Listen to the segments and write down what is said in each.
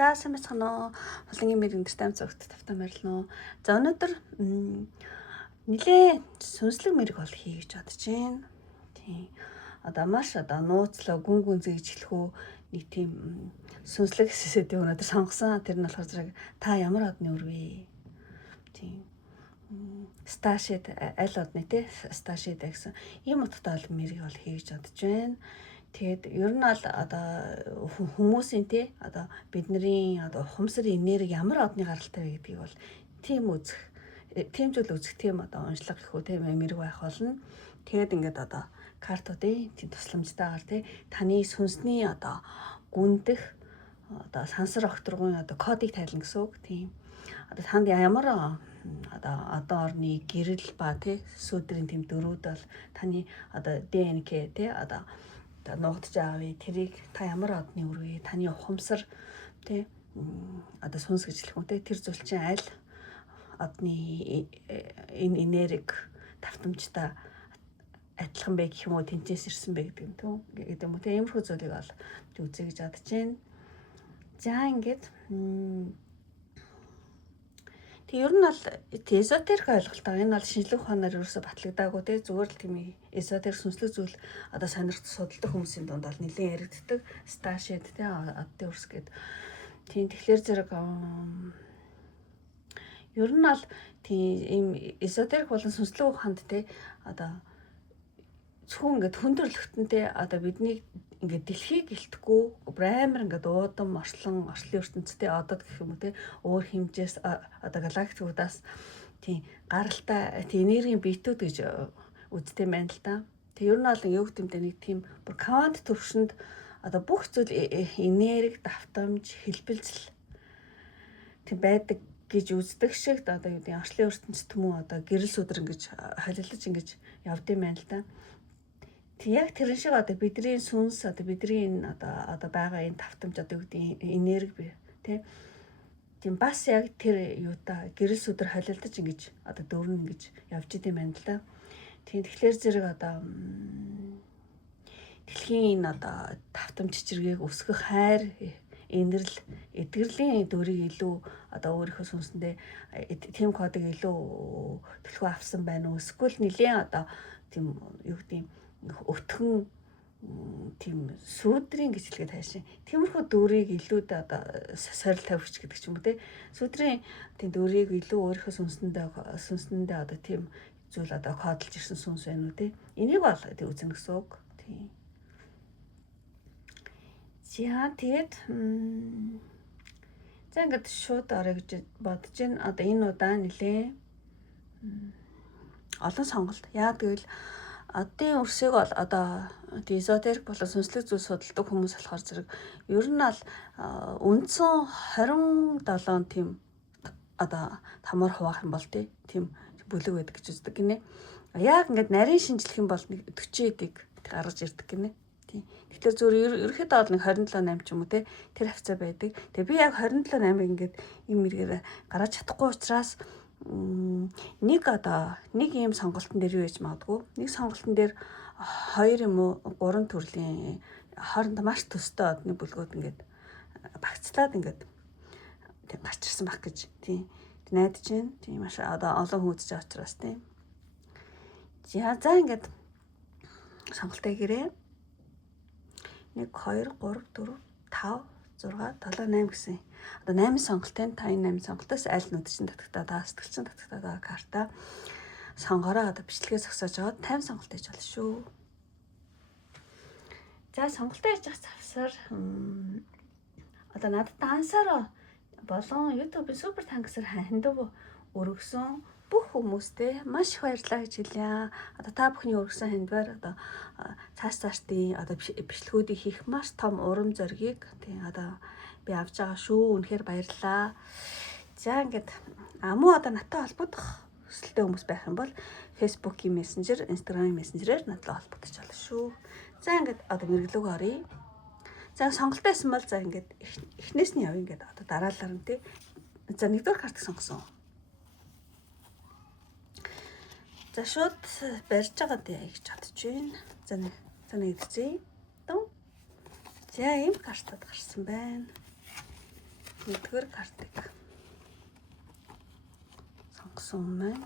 За сайн байна уу? Болонгийн мэрэгэн тайм зөвхт тавтан байрлал нь. За өнөөдөр нилээ сүнслэг мэрэг бол хий гэж бодож байна. Тийм. Одоо маш нууцлаа гүн гүн зэгж хэлэхүү нэг тийм сүнслэг сэсэд өнөөдөр сонгосон. Тэр нь болохоор зэрэг та ямар одны үрвэ? Тийм. Сташид аль одны те сташид гэсэн ийм утгатай бол мэрэг бол хий гэж бодож байна. Тэгээд ер нь бол одоо хүмүүсийн те одоо бидний одоо ухамсар энерги ямар одны гаралтай вэ гэдгийг бол тийм зүйл үзэх тийм одоо уншлага гэхүү тийм мэрэг байх болно. Тэгээд ингээд одоо картуудын тийм тусламжтайгаар те таны сүнсний одоо гүндэх одоо сансар огторгын одоо кодыг тайлна гэсэн үг тийм. Одоо танд ямар одоо орны гэрэл ба те сүдрийн тэм дөрүүд бол таны одоо ДНК те одоо нуугдж байгаа вэ? Тэрийг та ямар одны үрвэ? Таны ухамсар тий одоо сүнс гэж хэлэх юм те тэр зүйл чинь аль одны энэ энерги давтамжтай адилхан бэ гэх юм уу тэнцээс ирсэн бэ гэдэг юм те иймэрхүү зүйлийг бол үзье гэж бодож байна. За ингээд тэг ер нь бол эзотерик ойлголт байгаа. Энэ бол шинжлэх ухаанаар ерөөсө батлагдаагүй те зүгээр л тийм эзотерик сүнслэг зүйл одоо сонирхт судалдаг хүмүүсийн дунд бол нэлээд яригддаг. Сташид те оддын үрс гээд тийм тэгэхээр зэрэг ер нь бол тийм эзотерик болон сүнслэг ухаанд те одоо зөвхөн ингээд хүндрэлтэнтэй одоо биднийг ингээд дэлхийг гэлтэхгүй амар ингээд уудан орчлон орчлын ертөнцтэй одод гэх юм уу те өөр хэмжээс одоо галактикуудаас тийм гаралтай тийм энергийн биетүүд гэж үздэг юм байна л да. Тэг ер нь бол юу гэдэг юм нэг тийм бүр квант төвшөнд одоо бүх зүйл энерги давтамж хэлбэлзэл тийм байдаг гэж үздэг шиг одоо юу гэдэг орчлын ертөнцт юм уу одоо гэрэл сүдэр ингэж холилж ингэж явд юм байна л да. Тэг яг тэрэн шиг одоо бидний сүнс одоо бидний энэ одоо байгаа энэ давтамж одоо юу гэдэг энерги тий. Тийм бас яг тэр юута гэрэл сүдэр холилдож ингэж одоо дөрвөн ингэж явж идэм байна л да. Тийм тэгэхээр зэрэг одоо дэлхийн энэ одоо давтамж чичиргээг өсгөх хайр энерл эдгэрлийн дөрийг илүү одоо өөрийнхөө сүнсэндээ тийм кодыг илүү төлхөө авсан байна уу? Эсвэл нэлээд одоо тийм юу гэдэг өтгөн тийм сүдрийн гэж хэлгээд хайшин. Тиймэрхүү дөрийг илүү одоо сорил тавьчих гэдэг ч юм уу те. Сүдрийн тийм дөрийг илүү өөрийнхөө сүнсэндээ одоо тийм зүйл одоо кодлж ирсэн сүнс байна уу те. Энийг бол тийм үзнэ гэсэн үг. Тийм. За тэгээд за ингээд шууд орё гэж бодож байна. Одоо энэ удаа нэлээ олон сонголт. Яа гэвэл оддын үрсийг бол одоо эзотерик болон сүнслэг зүйл судалдаг хүмүүс болохоор зэрэг ер нь бол үндсэн 27 тийм одоо тамаар хуваах юм бол тийм бүлэг байдаг гэж үздэг гинэ. Яг ингээд нарийн шинжлэх юм бол 40 эдийг гаргаж ирдэг гинэ. Тийм. Тэгэхээр зөвхөн ерөөхдөө бол нэг 27-8 ч юм уу те тэр хавцаа байдаг. Тэгээ би яг 27-8-ыг ингээд юм мэргээр гаргаж чадахгүй учраас нэг ийм сонголтын дээр юу гэж магадгүй. Нэг сонголтын дээр 2 юм уу 3 төрлийн хоорондоо маш төстэй одны бүлгүүд ингээд багцлаад ингээд гарч ирсэн баг гэж тийм найдаж байна. Тийм маш одоо олон хүн үзэж байгаа учраас тийм. За ингээд сонголтоо гэрээ 1 2 3 4 5 6 7 8 гэсэн. Одоо 8 сонголтын та энэ 8 сонголтоос аль нь үдчин татгатаа сэтгэлчин татгатаа карта сонгороо одоо бичлэгээ зогсоож аваад 50 сонголт хийж болно шүү. За сонголтоо хийж явах завсар одоо надад ансаараа болон YouTube-ийн супер тангасаар хандив өргөсөн бүх хүмүүстээ маш их баярлалаа гэж хэлье. Одоо та бүхний өргөсөн хандвар одоо цаашдын одоо бичлэгүүдийг хийх маш том урам зоригийг тийм одоо би авч байгаа шүү. Үнэхээр баярлалаа. За ингээд муу одоо надтай холбогдох хүсэлтэй хүмүүс байх юм бол Facebook-ийн мессенжер, Instagram-ийн мессенжерээр надтай холбогдож болно шүү. За ингээд одоо мэргэлөг оръё. За сонголтоо хийсэн бол за ингээд эхнээс нь явъя ингээд одоо дараалал нь тий. За нэгдүгээр картыг сонгосон. За шууд барьж байгаа дээ гэж бодож байна. За нэгдсэн. За ийм картад гарсан байна. нэгдүгээр картыг сонгосон маань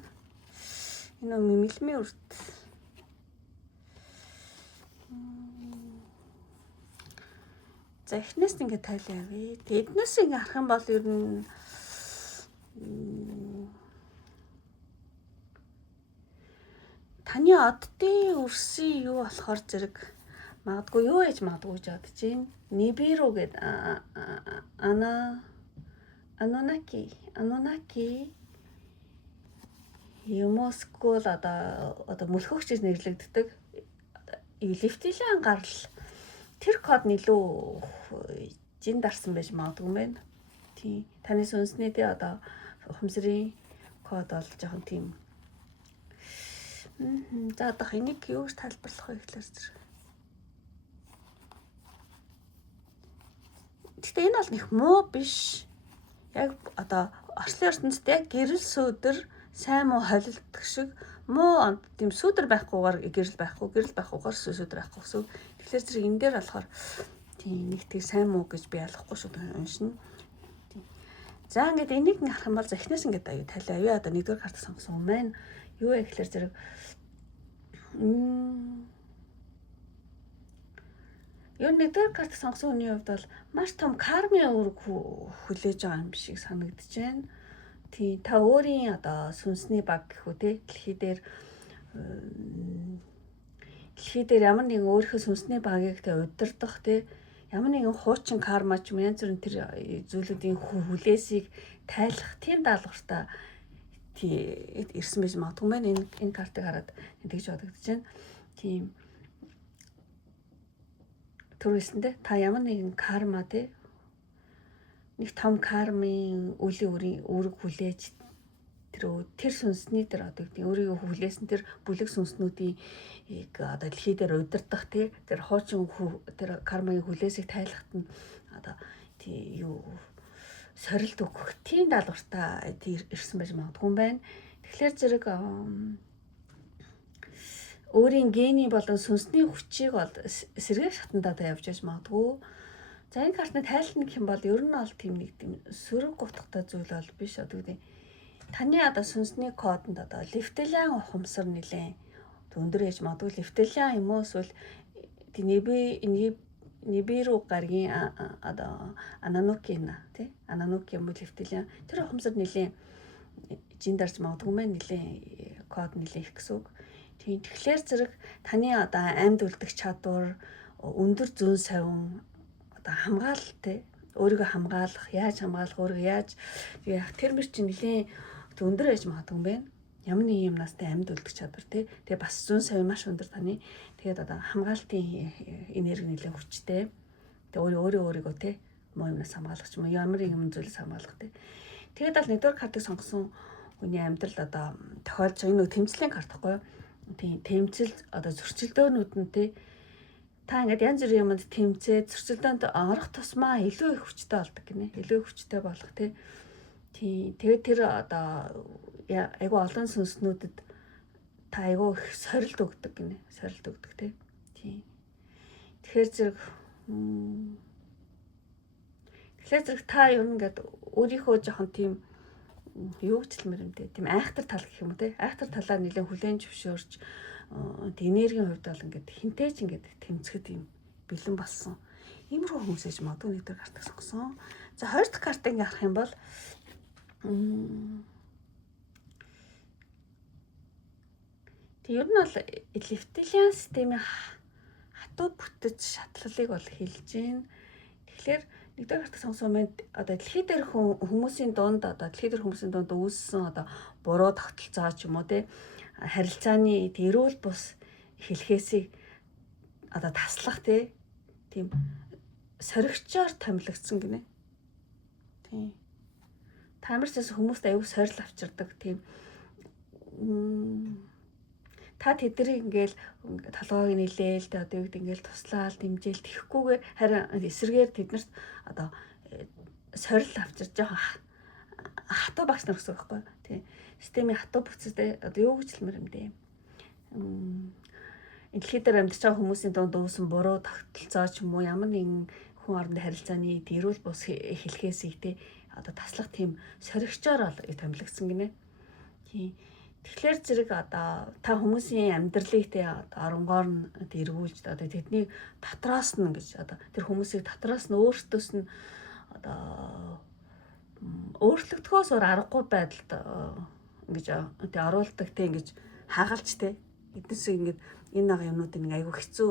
энэ мэмэлмийн үрд за эхнээс нь ингээд тайлаа явъя. Эднээс ингээд харах юм бол ер нь таны оддын үрсийн юу болохоор зэрэг магадгүй юу ээж магадгүй гэж бодож байна. Нибиру гэдэг Анунаки Юмоскул одоо мөлхөгч гэж нэрлэгддэг лифтилийн гарал тэр код нь илүү жин дарсан байж магадгүй юм байна. Тийм таны сүнсний дэ одоо ухамсарын код бол жоохон тийм. За одоо энийг юу гэж тайлбарлах вэ гэхээр зэрэг. Гэтэ энэ бол нэг муу биш. Яг одоо орчлын ертөнцид яг гэрэл сүүдэр сайн муу холилдох шиг муу тийм сүүдэр байхгүйгээр гэрэл байхгүйгээр сүүдэр байхгүй гэсэн. Тэгэхээр зэрэг энэ дээр болохоор тийм нэг тийм сайн муу гэж би ялахгүй шүү дээ уншина. За ингээд энийг нэг харах юм бол эхнээс ингээд аюу тайлаа. Аюу одоо нэгдүгээр карт сонгосон юм байна. Юу вэ гэхээр зэрэг юу нэгдүгээр карт сонгосон хүний хувьд бол маш том кармын үүрэг хүлээж байгаа юм шиг санагдаж байна. Тий та өөрийн одоо сүнсний баг гэх үү те дэлхий дээр ямар нэгэн өөрийнхөө сүнсний багийг те удирдах те ямар нэгэн хуучин карма ч юм янз бүрийн тэр зүйлүүдийн хүлээсийг тайлах тийм даалгавартай ирсэн байж магадгүй байна. Энэ картыг хараад тэгж бодогдож байна. Тийм түрүүсэндээ та ямар нэгэн карма те нэг том кармын үлийн үүрэг хүлээж тэр сүнсний дээр одоо гэдэг өөрийгөө хүлээсэн тэр бүлэг сүнснүүдийн одоо дэлхий дээр удирдах тэр хуучин тэр кармын хүлээсийг тайлахт нь одоо тий юу сорилт өгөх тийм даалгавартай ирсэн байж магадгүй юм байна. Тэгэхээр зэрэг өөрийн гений болон сүнсний хүчийг бол сэргээх шатандаа та явж яж магадгүй. За энэ картны тайлна гэх юм бол ер нь бол тийм нэг тийм сөрөг гутгатай зүйл бол биш одоо гэдэг. Таны одоо сүнсний кодонд одоо лифтэлэн ухамсар нэлээ өндөр ээж магадгүй лифтэлэн юм уу эсвэл нибиру гаргийн одоо ананукина тий анануки юм уу лифтэлэн тэр ухамсар нэлээ жин дарж магадгүй мэн нэлээ код нэлээ их гэсэн үг. Тийм тэгэхээр зэрэг таны одоо амьд үлдэх чадвар өндөр зүүн совин хамгаалалт өөрийгөө хамгаалах, өөрийгөө яаж яах тэр мөр чинь нэлээд өндөр ээж магадгүй юм байна. Ямар нэг юмнаас тэ амьд үлдэх чадвар тэгээ бас зүүн совин маш өндөр таны. Тэгээд одоо хамгаалтын энерги нэлээд хүчтэй. Тэгээ өөрийгөө тэ муу юмнаас хамгаалах ч юм уу ямар нэгэн зүйлээс хамгаалах тэ. Тэгээд бол нэгдүгээр картыг сонгосон хүний амьдрал одоо тохиолж байгаа энэ тэмцлийн карт байхгүй юу? Тийм тэмцэл одоо зөрчилдөөнүүд нь тэ та ингээд янз бүрийн юмд тэмцээ зөрчилдөөнд орох тусмаа илүү их хүчтэй болдог гинэ. Илүү их хүчтэй болох тий. Тэгээд тэр одоо айгу олон сүнснүүдэд та айгу их сорилт өгдөг гинэ. Сорилт өгдөг тий. Тэгэхээр зэрэг та ер нь ингээд өөрийнхөө жоохон тийм юу гэхэлмэр юм те. Тийм айхтар тал гэх юм уу те. Айхтар талаар нэлээд хүлээн зөвшөөрч энергийн хувьд бол ингээд хинтээч ингээд тэмцэхэд юм бэлэн болсон. Иймэрхүү хүмүүс ээж магадгүй нэгдүгээр картыг сонгосон. За хоёр дахь картыг ингээд харах юм бол тэг ер нь бол лифтэлиан системийн хатуу бүтэц шатлалыг бол хэлж байна. Тэгэхээр нэгдүгээр картыг сонгосон мэд одоо дэлхий дээр хүмүүсийн дунд үүссэн одоо буруу тогтолцоо ч юм уу те харилцааны эрүүл бус хэлхээсийг одоо таслах тийм соригчоор томилогдсон гинэ. Тийм. Тамирчаас хүмүүст аюул сорил авчирдаг тийм та тэднийг ингээл толгойг нилээл тэ одоо юу гэдэг ингээл туслаал дэмжээл тэхгүйгээр харин эсэргээр тэднэрт одоо сорил авчирж байгаа хатуу багш нар гэсэн үг байхгүй тий системийн хатуу бүцэд одоо юу гэж хэлмэр юм дээ энэ дэлхий дээр амьдарч байгаа хүмүүсийн дунд уусан буруу тогтолцоо ч юм уу ямар нэгэн хүн орондын харилцааны эрүүл бус хэлхээс их те одоо таслах тийм соригчоор томилогдсон гинэ. Тийм. Тэгэхээр зэрэг одоо та хүмүүсийн амьдралыг те оронгоор нь эргүүлж одоо тэдний дотроос нь гэж одоо тэр хүмүүсийг дотроос нь өөртөөс нь одоо өөрчлөгдөхөөс аргагүй байдалд ингэж тэ оруулдаг те ингэж хагалж те эднээс ингэж энэ нэг юмнуудыг нэг айгүй хэцүү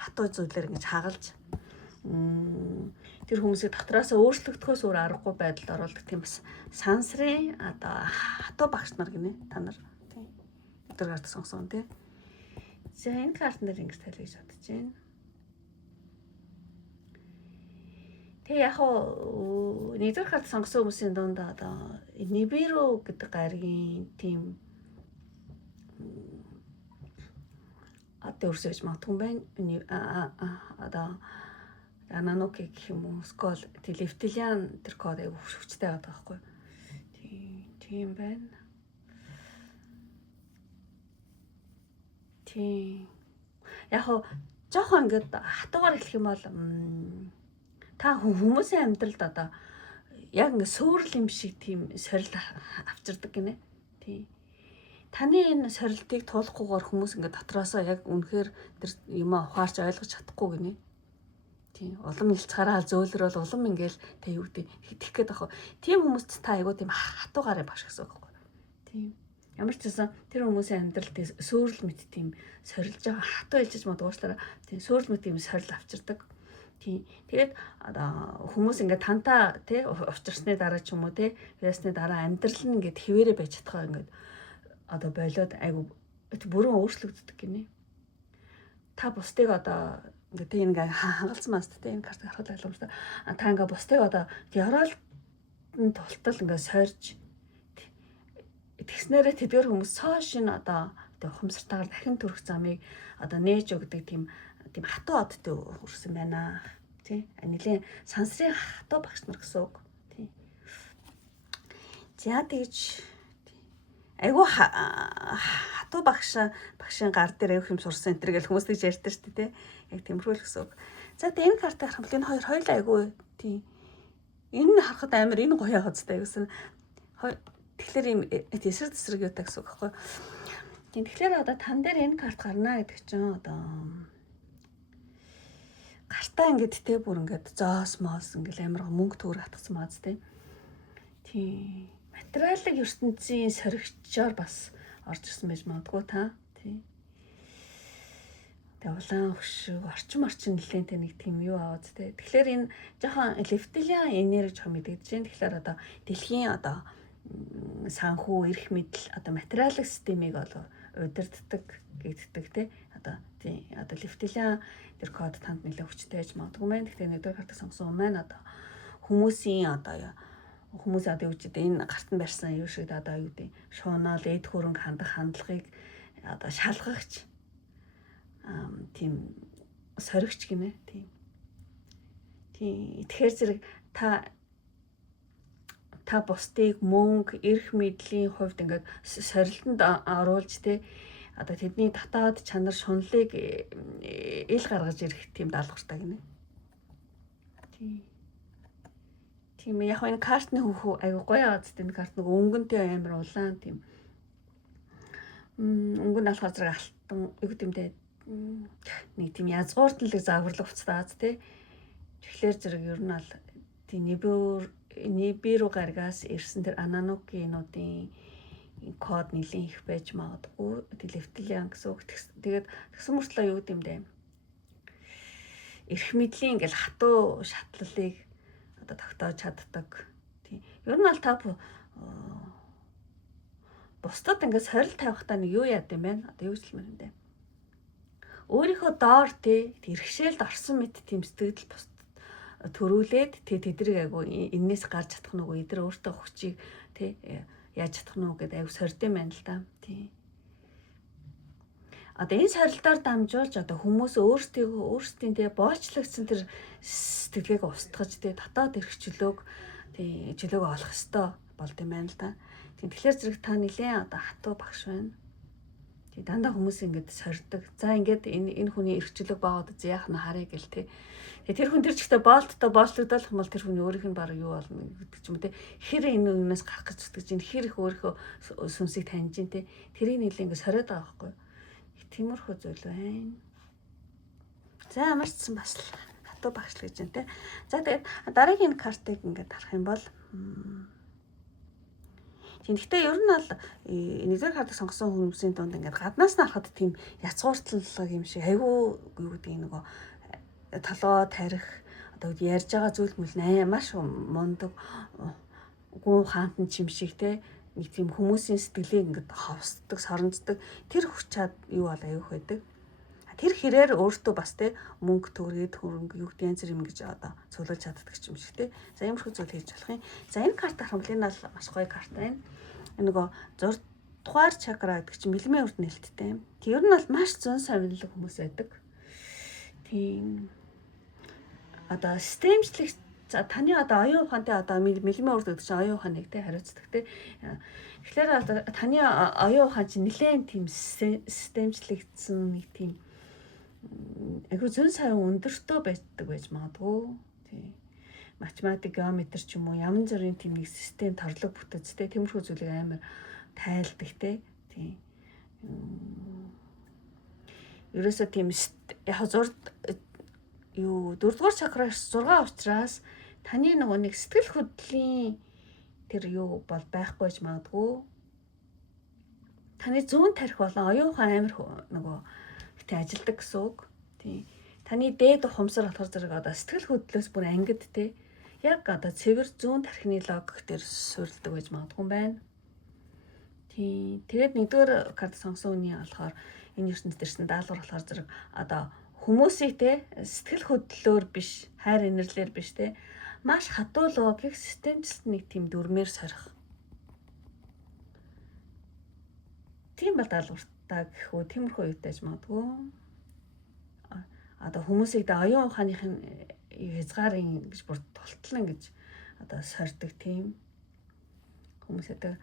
хатуу зүйлээр ингэж хагалж тэр хүмүүсийг дотроосоо өөрчлөгдөхөөс аргагүй байдалд оруулдаг тийм бас сансрын одоо хатуу багш нар гинэ та нар тийм өдөр гарт сонсон тий. За энэ карт нэр ингэж талхиж бодож байна. Тэг яг хоо нэгдүгээр карт сонгосон хүмүүсийн дунд одоо Нибиру гэдэг гаригийн тийм одоо өрсөж магадгүй байна. Одоо Анануки гэх юм уу скол телевтилиан тэр код аяг хүчтэй байдаг байхгүй. Тийм байна. Тийм. Яг хоо жоохон ингээд хатуугаар хэлэх юм бол та хүмүүсийн амьдралд одоо яг ингээд сөөрл юм шиг тийм сорил авчирдаг гинэ. Тийм. Таны энэ сорилтыг туулахгүйгээр хүмүүс ингээд дотроосоо яг үнэхээр тэр юм ухаарч ойлгож чадахгүй гинэ. Тийм улам нэлцгаараа зөөлрөл улам ингээл тэ юу гэдэг тэгэх гээд байгаа. Тийм хүмүүст та айгуу тийм хатуугаараа багш гэсэн үг байхгүй. Тийм. Ямар ч байсан тэр хүмүүсийн амьдралд сөөрл мэт тийм сорилж байгаа хатуу хэлж модгуучлаараа тийм сөөрл мэт тийм сорил авчирдаг. Тийм. Тэгээд хүмүүс ингээд тантаа тий учирсны дараа ч юм уу тий ясны дараа амьдрал нь ингээд хിവэрэ байж чадхаа ингээд одоо болоод айгуу бүрэн өөрчлөгддөг гинэ. Та бусдыг одоо ингээд ингээ хангалцсан маас тэ энэ картыг харахад ойлгомжтой. Та ингээ бусдыг одоо яраалтын тултал ингээ сорж тэгснээрээ тэдгээр хүмүүс цааш нь одоо ухамсартайгаар дахин төрөх замыг одоо нээж өгдөг тийм хатуу одтой хүрсэн байна. Тий. Нэлийн сансрын хатуу багш нар гэсэн үг. Тий. За тэгж айгуу хатуу багшийн гар дээр аяг юм сурсан энэ төр гэл хүмүүс тэгж ярьдаг шүү дээ. Яг тиймэрхүү л гэсэн үг. За тэгээ энэ картыг харах юм бол энэ хоёр хоёулаа айгүй тийм энэ харахад амар энэ гоё хацтай гэсэн. Тэгэхээр ийм эсрэг юутай гэсэн үг байхгүй. Тийм тэгэхээр одоо тан дээр энэ карт гарна гэдэг чинь одоо гартаа ингээд тэ бүр ингээд зоос моос ингээд амар мөнгө төгрөг хатгсан мааз тийм. Тийм материалын ертөнцийн соригчоор бас орж ирсэн байж магадгүй та тийм. Улаан хөшөө орчин нэлээдтэй нэг тийм юу аваад те. Тэгэхээр энэ жоохон лептилиан энерги жоохон мэдэгдэж байна. Тэгэхээр одоо дэлхийн одоо санхүү, эрх мэдэл, одоо материалын системийг одоо удирддаг гэдэг те. Одоо тийм одоо лептилиан тэр код танд нэлээд хүчтэй байж магадгүй мэн. Тэгэхээр нэгдүгээр картыг сонгосон юм байна. Одоо хүмүүсийн одоо хүмүүс одоо юу гэдэг энэ гартанд барьсан юу шиг одоо юу гэдэг шуунаал, эд хөрөнгө хандах хандлагыг одоо шалгагч тийм соригч гинэ тийм. Тийм тэгэхээр зэрэг та бусдыг мөнгө, эрх мэдлийн хувьд ингээд сорилтонд оруулж те одоо тэдний татаад чанар шунлыг ил гаргаж ирэх тийм даалгавартай гинэ. Тийм яг энэ картны хөвхөө аягүй гоё аваад энэ карт нэг өнгөнтэй амар улаан тийм өнгө нь болохоор зэрэг алтан юу гэмтэй нэг тийм язгуурдлыг загварлах уцтаад тий. Тэгэхээр зэрэг ер нь ал тийм Нибиру гаргаас ирсэн тэр Ананукинуудын код нэлийн их байж магадгүй. Телевтилиан гэсэн үг. Тэгээд тэгсэн мөртлөө юу гэмдэ. Эрх мэдлийн ингээл хатуу шатлалыг одоо тогтоож чаддаг. Тийм. Ер нь ал та бусдад ингээд сорил тавихтаа нэг юу яад юм бэ? Одоо юу ч хэлмээр юм дээ. Өөрийнхөө доор те иргэшээлд орсон мэт тийм сэтгэл бусд төрүүлээд тэдрийг айгу энээс гарч чадах нүгөө эдгээр өөртөө хүчийг те яаж чадах нүг гэдэг айгу сордсон байна л да. Тийм. Одоо энэ сорилтоор дамжуулж одоо хүмүүс өөрсдийн те боочлогдсон тэр сэтгэлгээг устгаж те дотоод ирэх чөлөөг олох ёстой болд юм байна л да. Тийм тэгэхээр зэрэг та нэлээд одоо хатуу багш байна. Тэг дандаа хүмүүс ингэж сордог. За ингээд энэ хүний эрхчлэг боогод яах нь харъя гэл те. Тэгээ тэр хүн тэр чигтээ болттой болтлогдох юм бол тэр хүний өөрийнх нь баг юу болно гэдэг ч юм те. Хэр энэ үнээс гарах гэж зүтгэж ин хэр их өөрийнхөө сүнсийг таньж ин те. Тэрийг нийлээ ингэ сориод байгаа байхгүй. Тиймэрхүү зүйл байна. За амарчсан бас л хатуу багш л гэж байна те. За тэгээд дараагийн картыг ингээд харах юм бол Тэгэхдээ ер нь бол нэгдүгээр картыг сонгосон хүмүүсийн дунд ингээд гаднаас нь харахад тийм язгууртлаг юм шиг айгүй юу гэдэг нөгөө толгой тарих одоо ярьж байгаа зүйл мөл маш мундаг гоо хаантан чим шиг те нэг тийм хүмүүсийн сэтгэлийг ингээд ховсддаг, соронздаг тэр хүч чад юу бол аюух байдаг. Тэр хэрээр өөртөө бас те мөнгө төгрөг хөрөнгө юу гэдэг янз бүр юм гэж одоо цуглуулж чаддаг юм шиг те. За иймэрхүү зүйл хийж болох юм. За энэ карт харах юм бол маш гоё карт байна. Нөгөө 6 дугаар чакра гэдэг чинь бэлмээ урд нэлттэй. Тэр нь бол маш зүүн савинлаг хүмүүс байдаг. Тийм одоо системчлэг таны одоо оюун ухаантай одоо бэлмээ урд гэдэг чинь оюун ухааныг те хариуцдаг те. Тэгэхээр одоо таны оюун ухаан чинь нэлээд тийм системчлэгдсэн нэг тийм айгу зүүн савин өндөртөө байдаг байж магадгүй. Тийм математик, геометр ч юм уу ямар зүрийн тийм нэг систем торлог бүтэцтэй тиймэрхүү зүйлийг амар тайлдаг те. Тийм. Ерөөсөө тийм яг зурд юу 4-р чакрас 6 учраас таны нөгөө нэг сэтгэл хөдлөлийн тэр юу бол байхгүй ч магадгүй. Таны зүүн тарих болон оюун ухаан амар нөгөө ихтэй ажилдаг гэсэн үг. Тийм. Таны дээд ухамсар болохоор зэрэг одоо сэтгэл хөдлөлөөс бүр ангид те. Яг одоо цэвэр зүүн тархины логик дээр суурилдаг байж магадгүй юм байна. Тийм. Тэгээд нэгдүгээр карт сонгосон үний болохоор энэ ертөнцид ирсэн даалгавар болохоор зэрэг одоо хүмүүсийг те сэтгэл хөдлөлөөр биш, хайр инэрлэр биш те маш хатуу логик системчлэлт нэг тийм дүрмээр сорих. Тийм бол даалгавартаа гэхүү тиймэрхүү үедэж магадгүй. Одоо хүмүүсийг дэ оюун ухааныхын хязгаарын гэж бүр тултлан гэж одоо сордог тийм хүмүүс байдаг.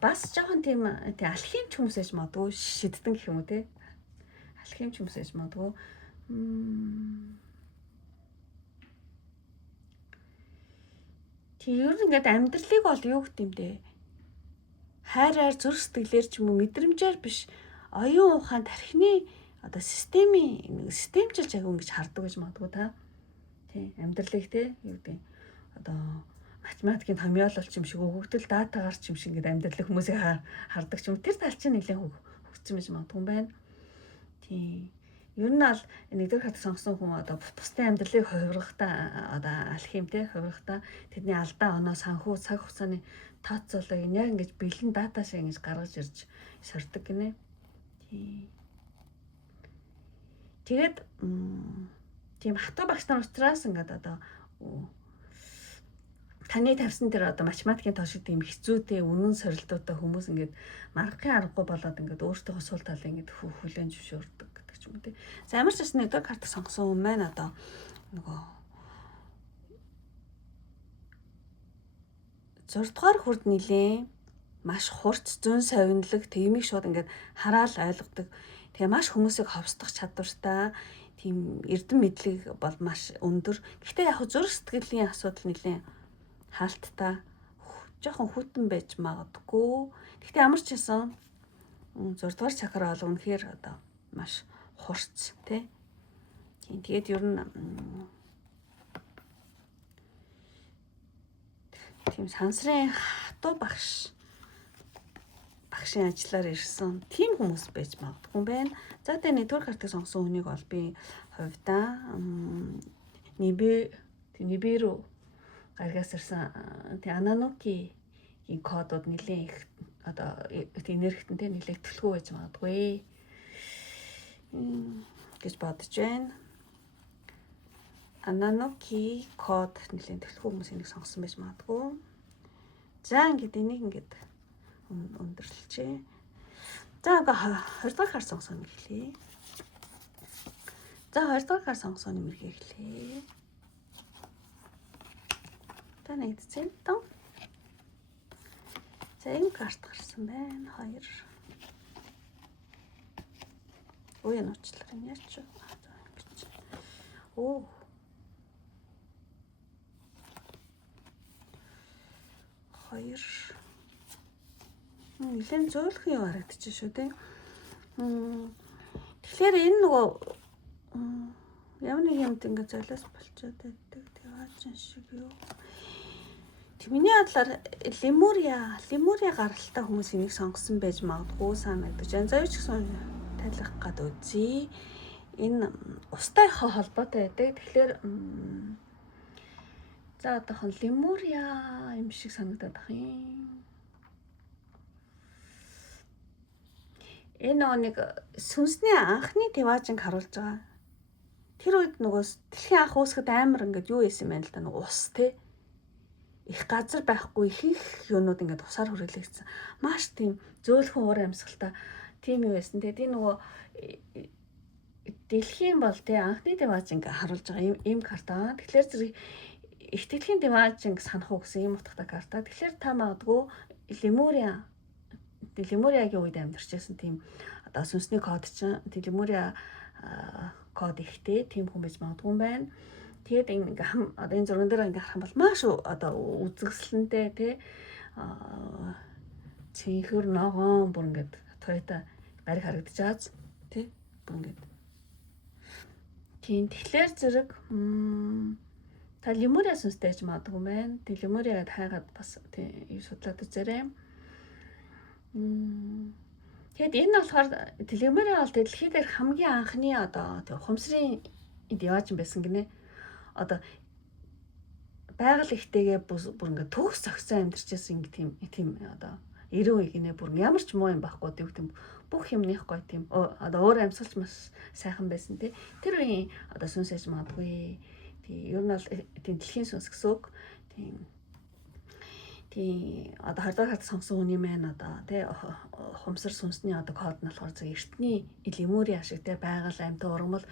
Бас жоохон тийм алхимч хүмүүс ээж магадгүй шиддэг гэх юм уу те. Алхимч хүмүүс ээж магадгүй. Тэг ер нь ингээд амьдралыг бол юу гэх юм бэ? Хайраар зүрх сэтгэлээр ч юм уу мэдрэмжээр биш оюун ухаан тархины одоо системчилж аяг ингэж хардаг гэж магадгүй та. Тийм амьдралыг те юу гэдэг одоо математикийн томьёолол ч юм шиг өгөгдөл датагаар ч юм шиг ингээд амьдралыг хүмүүсийг хардаг ч юм тэр тал чинь нэлээд хөгжсөн байж магадгүй юм байна. Тийм ер нь аль нэгдүгээр хат сонгосон хүн одоо бусдын амьдралыг хувиргахдаа одоо алхим те хувиргахдаа тэдний алдаа оноо санхүү цаг хугацааны тооцоолыг яг ингэж бэлэн дата шиг ингэж гаргаж ирж сордог гинэ. Тийм тэгээд тийм хатуу багш нар учраас ингээд одоо таны тавьсан тэр одоо математикийн тоо шиг тийм хэцүүтэй үнэн сорилтуудаа хүмүүс ингээд маргахын аргагүй болоод ингээд өөртөө сул талыг ингээд хүлээн зөвшөөрдөг гэдэг ч юм уу тий. За ямар ч бас нэгдүгээр карт сонгосон хүн маань одоо нөгөө 6 дугаар хүрд нилээн маш хурц зүүн совинлог тиймийг шууд ингээд хараал ойлгодог. Тэгээ маш хүмүүсийг ховсдох чадвартай тийм эрдэм мэдлэг бол маш өндөр. Гэхдээ яг зүрх сэтгэлийн асуудал нэлээд хаалттай жоохон хүйтэн байж магадгүй. Гэхдээ ямар ч байсан 6 дугаар чакра бол үнэхээр одоо маш хурц тий. Тэгээд ер нь тийм сансрын хатуу багшийн ажиллаар ирсэн тийм хүмүүс байж магадгүй юм байна. За тэгээ нэгдүгээр картыг сонгосон хүнийг бол би хувьдаа Ниберу гаргаас ирсэн тэгээ Ананукигийн кодууд нэлээд их одоо энергитэн тэ нэлээд төлхөө байж магадгүй гэж бодож байна. Анануки код нэлээд төлхөө хүмүүсийг нэг сонгосон байж магадгүй. За ингээд энийг ингээд өндөрлөлчээ. За ингээ 2 дахь хар сонгосон юм гэлээ. За 2 дахь хар сонгосон юм гэлээ. Та нэгдсэн тоо. За энэ карт гарсан байна. 2. Уян уучлаар энэ яач. Оо. Хоёр. Нэлээд зөөлхөн юм харагдчих шүү дээ. Тэгэхээр энэ нөгөө ямар нэг юмд ингэ золиос болчиход байдаг. Тэваачин шиг юу. Миний бодлоор лемурия гаралтай хүмүүс энийг сонгосон байж магадгүй санагдаж байна. За юу ч гэсэн тайлах гад үзье. Энэ устай холбоотой байдаг. Тэгэхээр за одоохон лемурия юм шиг санагдаад байна юм. Энэ нэг сүнсний анхны тэваажинг харуулж байгаа. Тэр үед нөгөө дэлхийн анх үүсгэд амар ингээд юу ийсэн байна л да, нөгөө ус те. Их газар байхгүй их юунууд ингээд усаар хүрээлэгдсэн. Маш тийм зөөлхөн уур амьсгалтай тийм юу байсан. Тэгээд энэ нөгөө дэлхийн бол те анхны тэваажинг харуулж байгаа ийм карта. Тэгэхээр зэрэг их дэлхийн тэваажинг санах уу гэсэн ийм утгатай карта. Тэгэхээр та магадгүй Лемуриагийн үед амьдарчсэн тийм одоо сүнсний код чинь Лемурия код ихтэй тийм хүн байж магадгүй юм байна. Тэгээд ингээ одоо энэ зурган дээр ингээ харах юм бол маш одоо үзэсгэлэнтэй тий цэнхэр ногоон бүр ингээд Toyota гариг харагдчихааз тий бүр ингээд тийм тэгэхээр зэрэг та Лемурия сүнстэй байж магадгүй юм байна. Тэг Лемуриагаад хайгаад бас тий судлаад үзээрэй. Тэгэд энэ болохоор Лемурия бол дэлхий дээр хамгийн анхны одоо ухамсарын яваач байсан гинэ. Одоо байгаль ихтэйгээ бүр ингээд төгс зогсоо амьдарчсэн ингээ тийм одоо 90 үе гинэ бүр ямар ч муу юм байхгүй тийм бүх юмных гой тийм одоо өөр амьсгалч маш сайхан байсан тий. Тэр үеийн одоо сүнс аж магадгүй. Тий ер нь бол тийм дэлхийн сүнс гэсэн үг. Тийм одоо 20 дахь хад сонгосон хүний маань одоо тий ухамсар сүнсний одоо код нь болохоор зөв эртний Лемурия шиг тий байгаль амьтан ургамал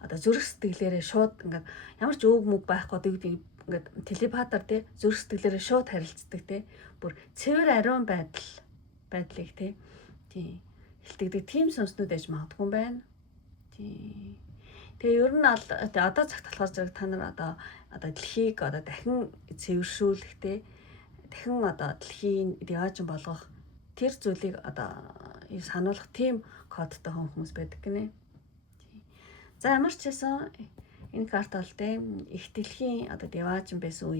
одоо зүрх сэтгэлээрээ шууд ингээд ямар ч өг мөг байхгүй ингээд телепатаар тий зүрх сэтгэлээрээ шууд харилцдаг тий бүр цэвэр ариун байдлыг тий хилтгэдэг тийм сүнснүүд аж магадгүй юм байна. Тий. Тэгээ ер нь одоо цагт болохоор зэрэг та нар одоо дэлхийг одоо дахин цэвэршүүлэх тий дахин одоо дэлхийн яваачин болгох тэр зүйлийг одоо сануулах тийм кодтой хүмүүс байдаг гинэ. За ямар ч байсан энэ карта бол тийм их дэлхийн одоо яваачин байсан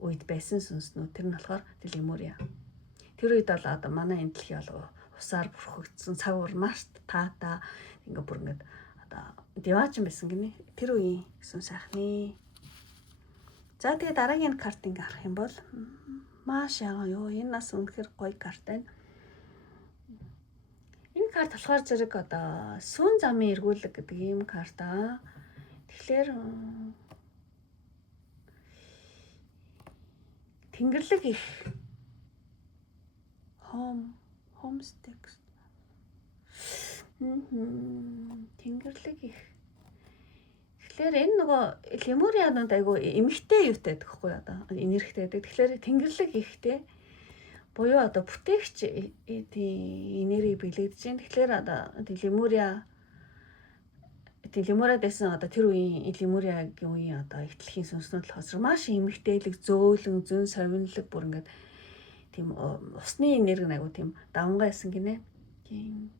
үед байсан сүнснүүд тэр нь болохоор Лемурия. Тэр үед бол одоо манай энэ дэлхий бол усаар бүрхэгдсэн цаг ур маш таата ингээ бүр ингээд одоо яваачин байсан гинэ. Тэр үеийн сүнс сайхны. За тэгээ дараагийн карт ингээ харах юм бол маш ягаа юу энэ нас үнэхээр гоё карт байна. Энэ карт болохоор зэрэг одоо сүүн замын эргүүлэг гэдэг ийм карта. Тэгэхээр Тэнгэрлэг их homestead. Тэнгэрлэг их. Тэгэхээр энэ нөгөө Лемурианууд айгу эмхтэй юутай байдаг хгүй одоо энергитэй байдаг. Тэгэхээр Тэнгэрлэг ихтэй буюу одоо бүтээгч энерги бэлэгдэж байна. Тэгэхээр одоо Лемуриад байсан одоо тэр үеийн Лемуриагийн үеийн одоо их дэлхийн сүнснүүд болохоор маш эмхтэйлэг, зөөлөн, зүн совинлог бүр ингээд тийм усны энерги айгу тийм давмгай байсан гинэ. Тийм.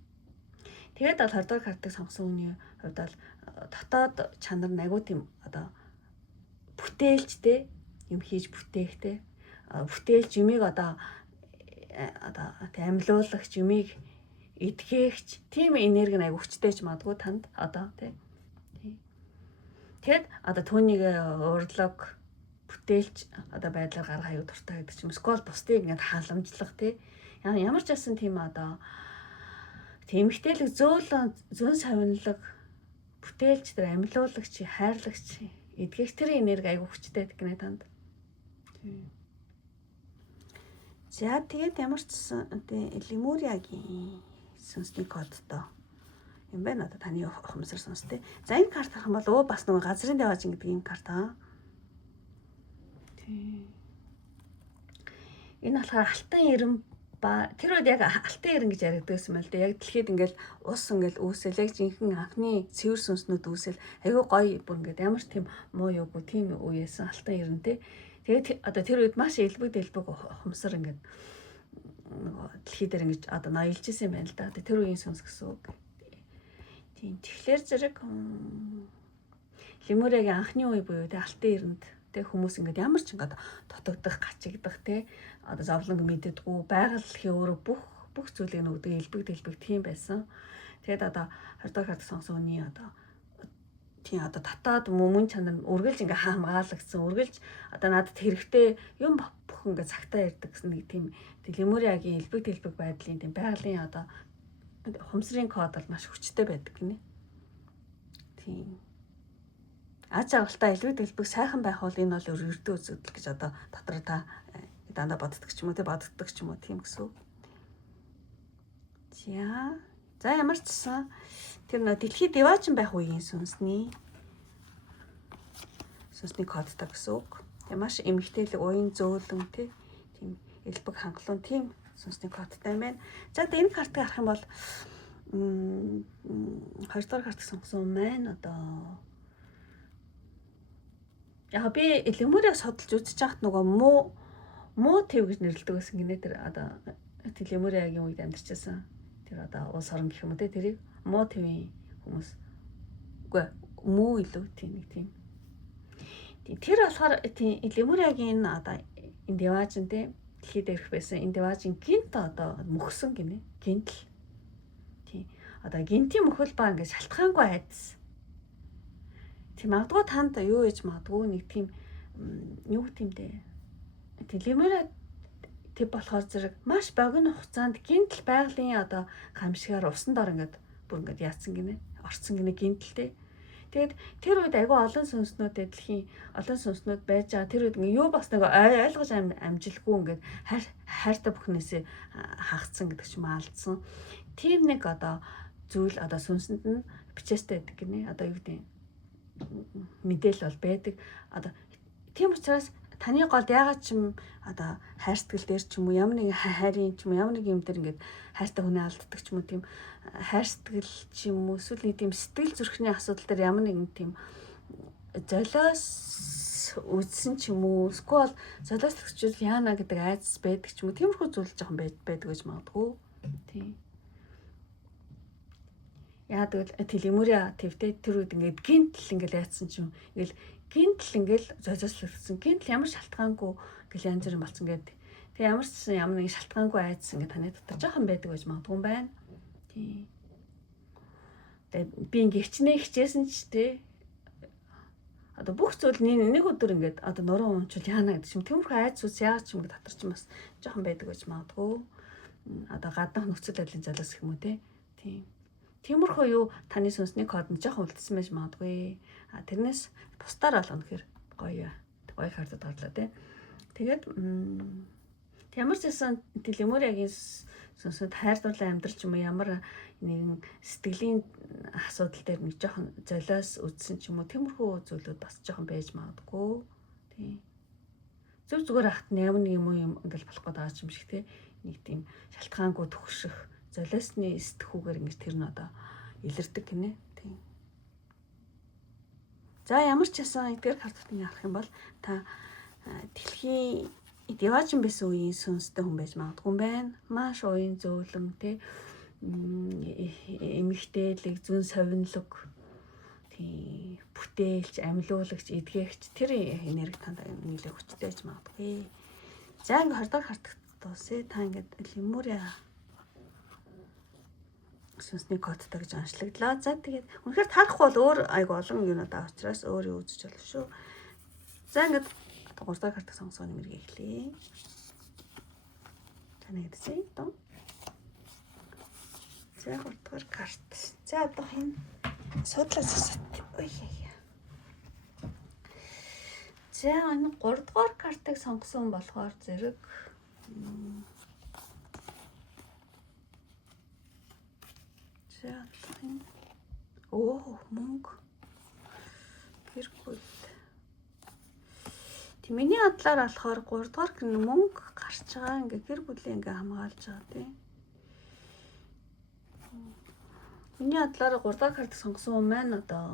Тэгээд 20 дахь картыг сонгосон хүний хувьд бол дотоод чанар нь айгу тийм одоо бүтээлчтэй юм хийж бүтэехтэй. Бүтээлч юмыг одоо амьлуулагч юмыг эдгээгч тийм энерги айгу хүчтэйч магадгүй танд одоо тий. Тэгэд одоо түүнийг урлаг бүтээлч одоо байдлаар гаргах аюу дуртай гэдэг чинь скол бусдыг ингээд халамжлах тий. Ямар ч байсан тийм одоо тэмхтэлэг зөөлөн зүүн савинлаг бүтээлч тэр амьлуулагч хайрлагч эдгэх тэр энерги аюу хүчтэй гэдэг нэ танд. За тэгээд ямар ч Лемуриагийн сүнсний кодтой юм байна одоо таны ухамсар сүнстэй. За энэ карт харах юм бол бас нөгөө газрын даваачин гэдэг ийм карта. Тийм. Энэ болохоор алтан ирэм тэр үед яг алтан ирэн гэж яригдсан юм л да. Яг дэлхийд ингээл ус ингээл үүсэл яг жинхэнэ анхны цэвэр сүнснүүд үүсэл айгүй гоё бүр ингээд ямар ч тийм муу юугүй тийм үеэсэн алтан ирэнтэй. Тэгээд одоо тэр үед маш элбэг хумсар ингээд нөгөө дэлхий дээр ингэж одоо ноёлж исэн юм байна л да. Тэр үеийн сүнс гэсэн үг. Тийм. Тэгэхээр зэрэг Лемуриагийн анхны үе буюу тэ алтан ирэнд тэ хүмүүс ингээд ямар ч ингээд дотогдох, гачигдах тэ одоо зовлонг мэддэггүй, байгаль дэлхийн өөрөө бүх зүйлийг нөгдөг элбэг тийм байсан. Тэгээд одоо 20 дахь хардах сонсон үний одоо тийм одоо татаад мөн чанар үргэлж ингээ хамгаалагдсан, үргэлж одоо надад хэрэгтэй юм бүх ингээ цагтаа ирдэг гэсэн нэг тийм Лемуриагийн элбэг байдлын тийм байгалийн одоо хумсрын код бол маш хүчтэй байдаг гинэ. Тийм. Аз жаргалтай элбэг сайхан байх бол энэ бол ердөө үзэгдэл гэж одоо дотор та дандаа боддог ч юм уу тийм гэсэн. За ямар ч гэсэн тэр нөө дэлхийд деваачин байх үеийн сүнсний кодтай гэсэн үг. Тэгээ маш эмгтээлэг, уян зөөлөн тийм элбэг хангалуун тийм сүнсний кодтай юм байна. За энэ картыг харах юм бол 2 дугаар картыг сонгосон маань одоо яг би Лемуриаг судалж үзэж байхад нөгөө муу төв гэж нэрлэдэг байсан гинэ тэр одоо Лемуриагийн үед амьдарчсан тэр одоо улс орн гэх юм уу те тэрийг муу төвийн хүмүүс үгүй муу илүү тийм тэр болохоор тийм Лемуриагийн одоо энэ деважин те дэлхийд ирэх байсан энэ деважин гинт одоо мөхсөн гинэ гинтл тийм одоо гинтийн мөхөл ба ингээд шалтгаангүй айдас. Тийм магадгүй танд юу ээж магадгүй нэг тийм юу гэмтэй. Лемуриа тэг болохоор зэрэг маш богино хугацаанд гинтл байгалийн одоо гамшигаар усан дор ингээд бүр ингээд яатсан гинэ орцсон гинэ гинтлтэй. Тэгээд тэр үед айгүй олон сүнснүүдэд дэлхийн олон сүнснүүд байж байгаа тэр үед ингээ юу бас нэг ойлгож амжилгүй ингээд хайртай бүхнээсээ хагацсан гэдэг ч юм алдсан. Тийм нэг одоо зүйл одоо сүнсэнд нь бичээстэй байдаг гинэ. Одоо юу гэдэг мэдээлэл бол байдаг. Одоо тийм учраас таны голд ягаад ч юм одоо хайрцагтал дээр ч юм уу ямар нэг хайрын ч юм ямар нэг юм дээр ингээд хайртай хүнээ алддаг ч юм уу тийм хайрцагтал ч юм уу эсвэл нэг тийм сэтгэл зүрхний асуудал дээр ямар нэгэн тийм золиос үзсэн ч юм уу эсвэл золиос төгсчл яана гэдэг айдас байдаг ч юм уу тиймэрхүү зүйл жоохон байдаг гэж магадгүй. Тийм. Яа тэгвэл Лемуриа твтэй тэр үед ингээд гинтл ингээд яатсан ч юм ингээл гинтл ингээл зозослогдсон. Гинтл ямар шалтгаангүй гэл янз бүрийн болсон гэдэг. Тэгээ ямар ч ямар нэг шалтгаангүй айдас ингээд таны дотор жоохон байдаг гэж магадгүй юм байна. Тийм. Тэгээ би ингээд хичээсэн ч тий. Одоо бүх зүйл нэг өдөр ингээд одоо нуруу унчвал яана гэдэг юм. Тиймэрхүү айдас ус яагаад ч юм дотор ч бас жоохон байдаг гэж магадгүй. Одоо гаднах нөхцөл байдлын залуус гэх юм уу тий. Тийм. Тиймэрхүү юу таны сүнсний код нь жоохон үлдсэн байж магадгүй. Тэрнээс бусдаар болгоно гэхээр гоё картад гарлаа тий. Тэгээд ямар ч байсан Лемуриагийн сүнсэд хайрдуулан амьдрч юм уу ямар нэгэн сэтгэлийн асуудал дээр нэг жоохон золиос үзсэн ч юм уу тиймэрхүү зүйлүүд бас жоохон байж магадгүй. Тий. Зүгээр ахт ямар нэг юм ингээл болох гээд байгаа юм шиг тий. Нэг тийм шалтгаангүй төгших золиосны сэтгүүгээр ингэж тэр нь одоо илэрдэг гинэ. Тийм. За ямар ч ясан эдгээр картыг харах юм бол та дэлхийн деважин байсан үеийн сүнстэй хүн байж магадгүй юм байна. Маш уян зөөлөн тий эмэгтэйлэг зүүн совинлог тий бүтээлч амьлуулагч эдгээгч тэр энерги танд нэлээд хүчтэй байж магадгүй. За ингээ 20 дахь картыг дуусъя. Та ингээд Лемуриа сүнсний кодтай гэж онцлогдлоо. За тэгээд үнэхээр тарах бол өөр айгу олон юмнууд байгаа учраас өөр юу үзэж болно шүү. За ингээд 3 дахь картыг сонгосон нэмэргээ эхлэе. Таны гэдсэн доо. За 3 дахь карт. За одоо энэ судлаас ой. За энэ 3 дахь картыг сонгосон болохоор зэрэг за энэ мөнгө гэр бүл Тэг миний бодлоор болохоор 3 дугаар гэрний мөнгө гарч байгаа ингээ гэр бүлээ ингээ хамгаалж байгаа тийм. Миний бодлоор 3 дугаар карт сонгосон хүн маань одоо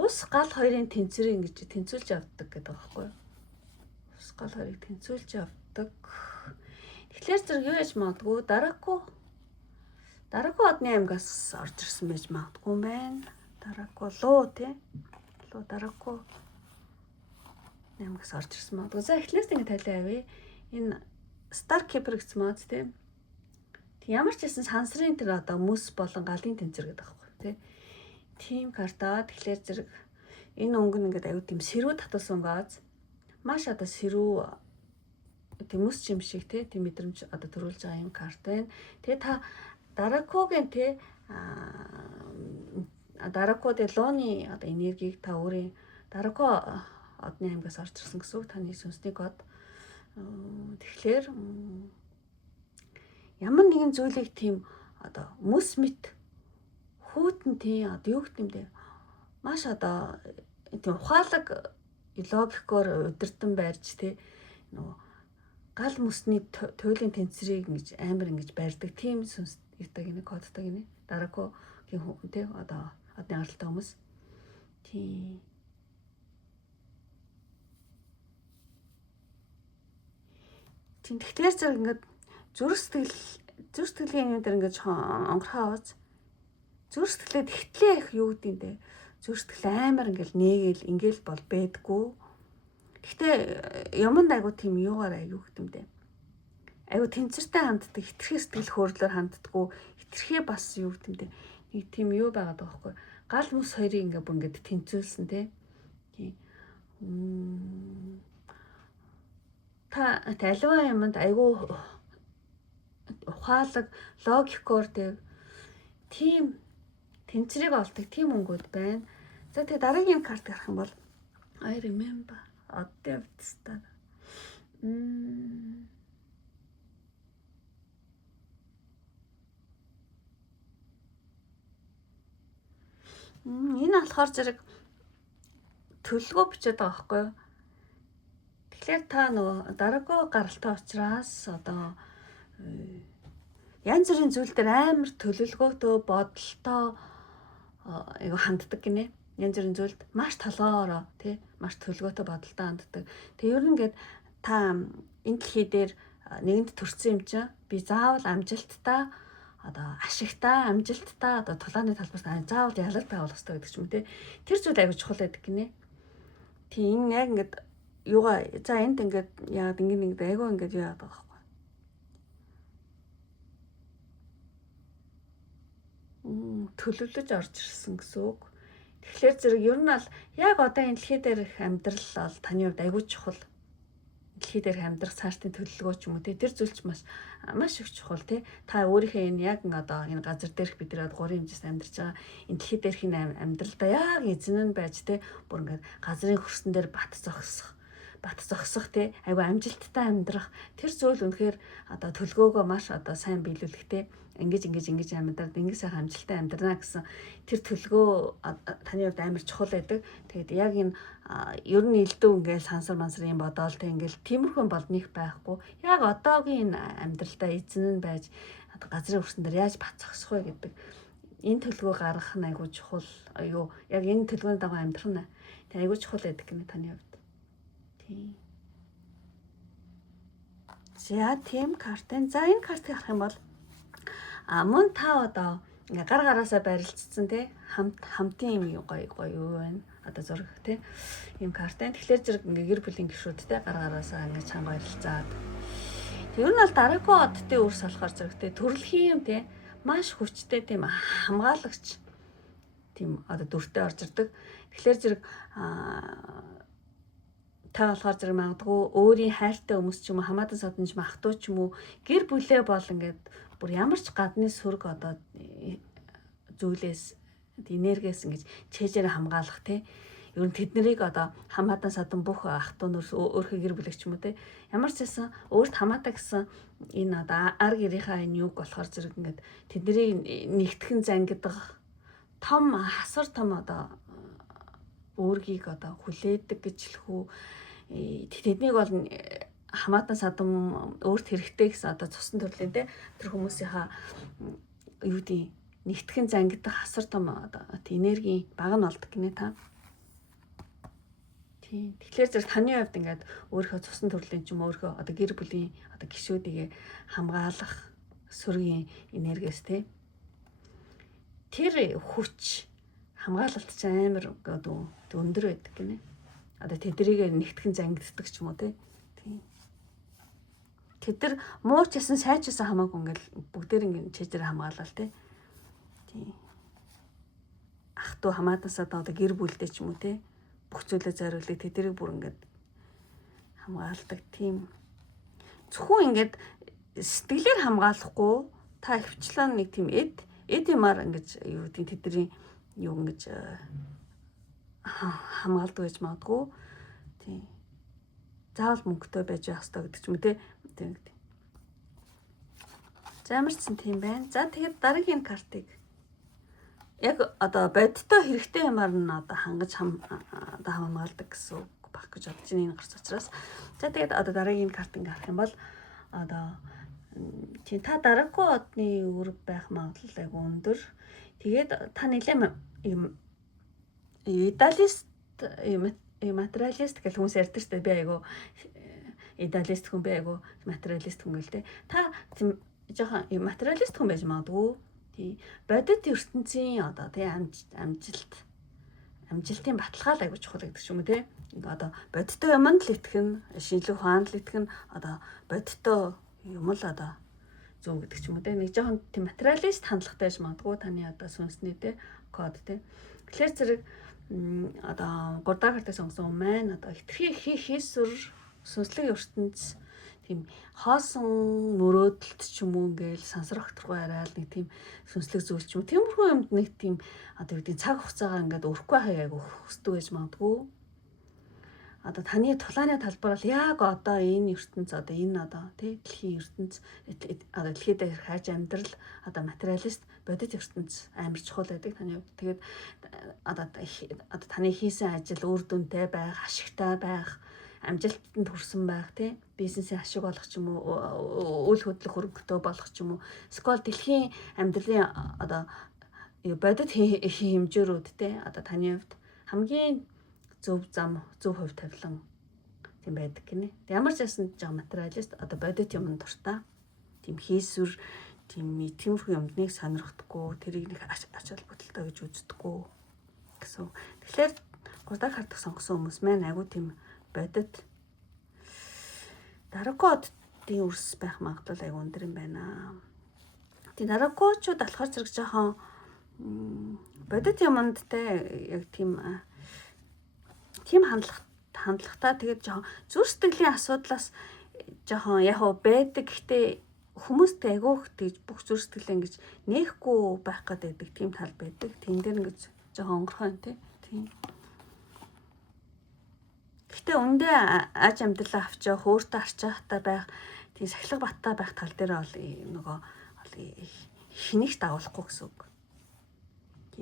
ус гал хоёрын тэнцвэрийг ингэж тэнцвүүлж явдаг гэдэг байгаа байхгүй юу? Ус гал хоёрыг тэнцвүүлж явдаг. Тэгэхээр зэрэг юу яж магадгүй дараагүй одны аймгаас орж ирсэн байж магадгүй юм байна. Дараагүй луу тий. Луу дараагүй аймгаас орж ирсэн магадгүй. За эхлээс ингэ талиа авъя. Энэ Star Keeper гэсэн мод тий. Тэг ямар ч гэсэн сансрын тэр одоо мөс болон галын тэнцвэр гэдэг байгаа байхгүй тий. Тим карта тэгэхээр зэрэг энэ өнгө нь ингээд аюу тийм сэрүү татуулсан газ маш одоо сэрүү тийм мөс юм шиг тийм мэдрэмж одоо төрүүлж байгаа юм карт байна. Тэгээ та даракогийн даракод лооны одоо энергийг та өөрийн дарако одны аймгаас орж ирсэн гэсэн үг таны сүнсний код. Тэгэхээр ямар нэгэн зүйлийг тийм одоо мөс мэт хүүтэн тийм одоо юу гэх юм бэ? Маш одоо тийм ухаалаг логикоор удирдан байрж тий нөгөө гал мөсний туйлын тэнцвэрийг ингэж амар ингэж барьдаг тийм сүнс итэг нэг коддаг гинэ. Даракогийн хүн тий одоо одны гаралтай хүмүүс тий. Тэгэхээр зэрэг ингээд зүрх сэтгэлийн юм дээр ингэж онгорхоо аваад зүрх сэтгэлээ тэгтлээ их юу гэдэг юм бэ? Зүрх сэтгэл амар ингээл нээгээл ингээл бол байдгүй. Гэхдээ юмд айгу тийм юугаар аюу гэдэг юм бэ? Айгу тэнцвэртэй ханддаг, хитрхи сэтгэл хөдлөлөөр ханддаггүй, хитрхи бас юу гэдэг юм бэ? Нэг тийм юу байгаад байгаа байхгүй. Гал мөс хоёрыг ингээ бүр ингээд тэнцвүүлсэн тий. Та аливаа юмд айгу ухаалаг логикоор тийм тэнцвэрийг олдог тийм өнгөд байна. За тэгээ дараагийн карт гарах юм бол I remember оддын хувьд энэ болохоор зэрэг төлөвлөгөө бичээд байгаа байхгүй юу? Тэгэхээр та нөгөө дараагүй гаралтай учраас одоо янз бүрийн зүйл дээр амар төлөвлөгөөтэй бодолтой айгу ханддаг гинэ. Янз бүрийн зүйлд маш толгоороо тий маш төлөвлөгөөтэй бодолтой ханддаг. Тэг ер нь ингээд та энэ дэлхий дээр нэгэнд төрсэн юм чинь би заавал амжилттай одоо ашигтай амжилттай одоо тулааны талбарт заавал ялалтай болох хэрэгтэй гэдэг ч юм те. Тэр зүйл аягүй чухал байдаг гинэ. Тийм яг ингээд юугаа за энд ингээд яагаад ингэ аягүй ингээд юу яадаг байхгүй. Төлөвлөж орж ирсэн гэсэн үг. Тэгэхээр зэрэг ер нь бол яг одоо энэ дэлхий дээрх амьдрал бол таны хувьд аягүй чухал. Дэлхий дээрх амьдрах цаашдын төлөвлөгөө ч юм уу те тэр зүйлч маш их чухал те та өөрийнхөө энэ яг одоо энэ газар дээрх бид нар гурийн хэмжээс амьдарч байгаа энэ дэлхий дээрх энэ амьдралдаа яг эзэн нь байж те бүр ингээд газрын хөрсөн дээр бат зогсох те айгүй амжилттай амьдрах тэр зүйл үнэхээр одоо төлгөөгөө маш одоо сайн биелүүлэх те ингэж амьдраад ингэ сайхан амжилттай амьдрнаа гэсэн тэр төлгөө таны хувьд амар чухал байдаг. Тэгээд яг энэ ер нь элдв ингээл сансар мансар юм бодоол тэг ингээл тиймэрхүү болних байхгүй. Яг одоогийн амьдралдаа эзэн нь байж газрын хөрсөн дээр яаж бат зогсох вэ гэдэг энэ төлгөө гаргах нь айгүй чухал. Аюу яг энэ төлгөөний дагуу амьдрах нь тэг айгүй чухал байдаг гэнэ таны хувьд. Тийм. За тийм картын. За энэ картыг харах юм бол мөн та одоо ингээ гар гараасаа барилцсан тий хамтын юм гоё юу байна. Одоо зураг тий ийм картын. Тэгэхээр зэрэг ингээ гэр бүлийн гишүүдтэй гар гараасаа ингээ чанга барилцаад. Тэр нь бол дараагүй оддын үрс болохоор зэрэг тий төрөлхийн юм тий маш хүчтэй тийм хамгаалагч тийм одоо дүртэй орж ирдэг. Тэгэхээр зэрэг та болохоор зэрэг магадгүй өөрийн хайртай хүмүүс ч юм уу хамаатан содонч ах トゥ ч юм уу гэр бүлээ бол ингээд бүр ямар ч гадны сүрэг одоо зүйлээс энергиэс ингэж чэжээр хамгаалах те ер нь тэднийг одоо хамаатан садан бүх ах トゥ нөрс өөрхөн гэр бүлэг ч юм уу те ямар ч байсан өөрт хамаатай гэсэн энэ одоо ар гэрийнхаа энэ юг болохоор зэрэг ингээд тэднийг нэгтгэн зангидах том хасар том одоо өөргийг одоо хүлээдэг гэж хэлэх үү тэднийг бол хамаатан садан өөрт хэрэгтэй гэсэн одоо цусан төрлийн те тэр хүмүүсийнхаа юу гэдэг нэгтгэн зангидах хасар том одоо энергийн баг нь болдог гинэ та. Тийм. Тэгэхээр зэрэг таны хувьд ингээд өөрийнхөө цусан төрлийн ч юм өөрийнхөө одоо гэр бүлийн одоо гишүүдийг хамгаалах сөргийн энергиэс те тэр хүч хамгаалалт ч амар одоо өндөр байдаг гинэ. Одоо тэдрийг нэгтгэн зангиддаг ч юм уу те. Тийм. Тэд нар муу ч гэсэн сайн ч гэсэн хамаагүй ингээл бүгдээр ингээд чэжээр хамгаалал те. Тийм. Ах トゥ хамаатансаа одоо гэр бүлдээ ч юм уу те. Бүх зүйлээ зориулдаг тэднийг бүр ингээд хамгаалдаг тийм. Зөвхөн ингээд сэтгэлээр хамгаалахгүй та хвчлэн нэг тийм эд юмар ингэж юу гэдэг тэдний юу ингэж хамгаалдаг гэж магадгүй. Тийм. Заавал мөнгөтэй байж байх хэрэгтэй гэдэг ч юм уу те. Тийм. За ямарчсан тийм байна. За тэгээд дараагийн картыг яг одоо бодиттой хэрэгтэй юмар нь одоо хангаж одоо хамгаалдаг гэсэн үг баг гэж бодож байна энэ гарц учраас. За тэгээд одоо дараагийн картыг харах юм бол одоо тийм та дараагүй одны үүрэг байх магадлал айгүй өндөр. Тэгээд та нэлээд идеалист материалист гэх хүмүүс ярьдаг шүү дээ. Би айгүй идеалист хүн би айгүй материалист хүн гэл те. Та тийм жоохон материалист хүн байж магадгүй. Тий. Бодит ертөнцийн одоо тий амжилтын баталгаа айгүй чухал гэдэг юм уу те. Одоо бодиттой юмд л итгэн, шинжлэх ухаанд л итгэн, одоо бодиттой юм л одоо зөв гэдэг ч юм уу те. Нэг жоохон тийм материалист хандлагатай байж магадгүй таны одоо сүнсний те код те. Тэгэхээр зэрэг одоо 3 дахь картыг сонгосон юм байна. Одоо хитрхи хийсүр сүнслэг ертөнц тийм хоосон мөрөөдөлт ч юм уу ингээл сансрах төрхөө арай л нэг тийм сүнслэг зүйл ч юм. Тиймэрхүү юмд нэг тийм одоо үүдийн цаг хугацаагаа ингээд өрөхгүй хаяг өсдөг гэж магадгүй. Одоо таны тулааны талбар бол яг одоо энэ ертөнц одоо энэ одоо тий дэлхийн ертөнц одоо дэлхийд дээрх хайж амьдрал одоо материалист бодит ертөнц амар чухал байдаг таны хувьд. Тэгээд одоо таны хийсэн ажил үр дүнтэй байх, ашигтай байх, амжилтанд хүрсэн байх тий бизнесийн ашиг болох ч юм уу үйл хөдлөх хөрөнгөтэй болох ч юм уу скол дэлхийн амьдралын одоо бодит хэмжээрүүд тий одоо таны хувьд хамгийн зөв зам зөв хувь тавилан тийм байдаг гинэ. Ямар ч байсан жаа материалист одоо бодит юм дуртай тийм хийсвэр тийм тиймэрхүү юмдныг сонирхдаггүй тэрийг нэг ач холбогдолтой гэж үздэггүй гэсэн. Тэгэхээр 3 дахь картыг сонгосон хүмүүс маань айгүй тийм бодит дараагуудын үрс байх магадлал айгүй өндөр юм байна. Тийм дараагуучуд болохоор зэрэг жоохон бодит юмд те яг тийм хандлагатай тэгээд жоохон зүрх сэтгэлийн асуудлаас жоохон яг байдаг. Гэхдээ хүмүүст айгүйх тийж бүх зүрх сэтгэлээ ингэж нээхгүй байх гэдэг тийм тал байдаг. Тэн дээр ингэж жоохон өнгөрхөө юм тийм. Гэхдээ үндэ аж амьдралаа авчаа хөөртө арчаахтай байх тийм сахилга баттай байх тал дээр бол нөгөө хэнийх дагуулахгүй гэсэн үг.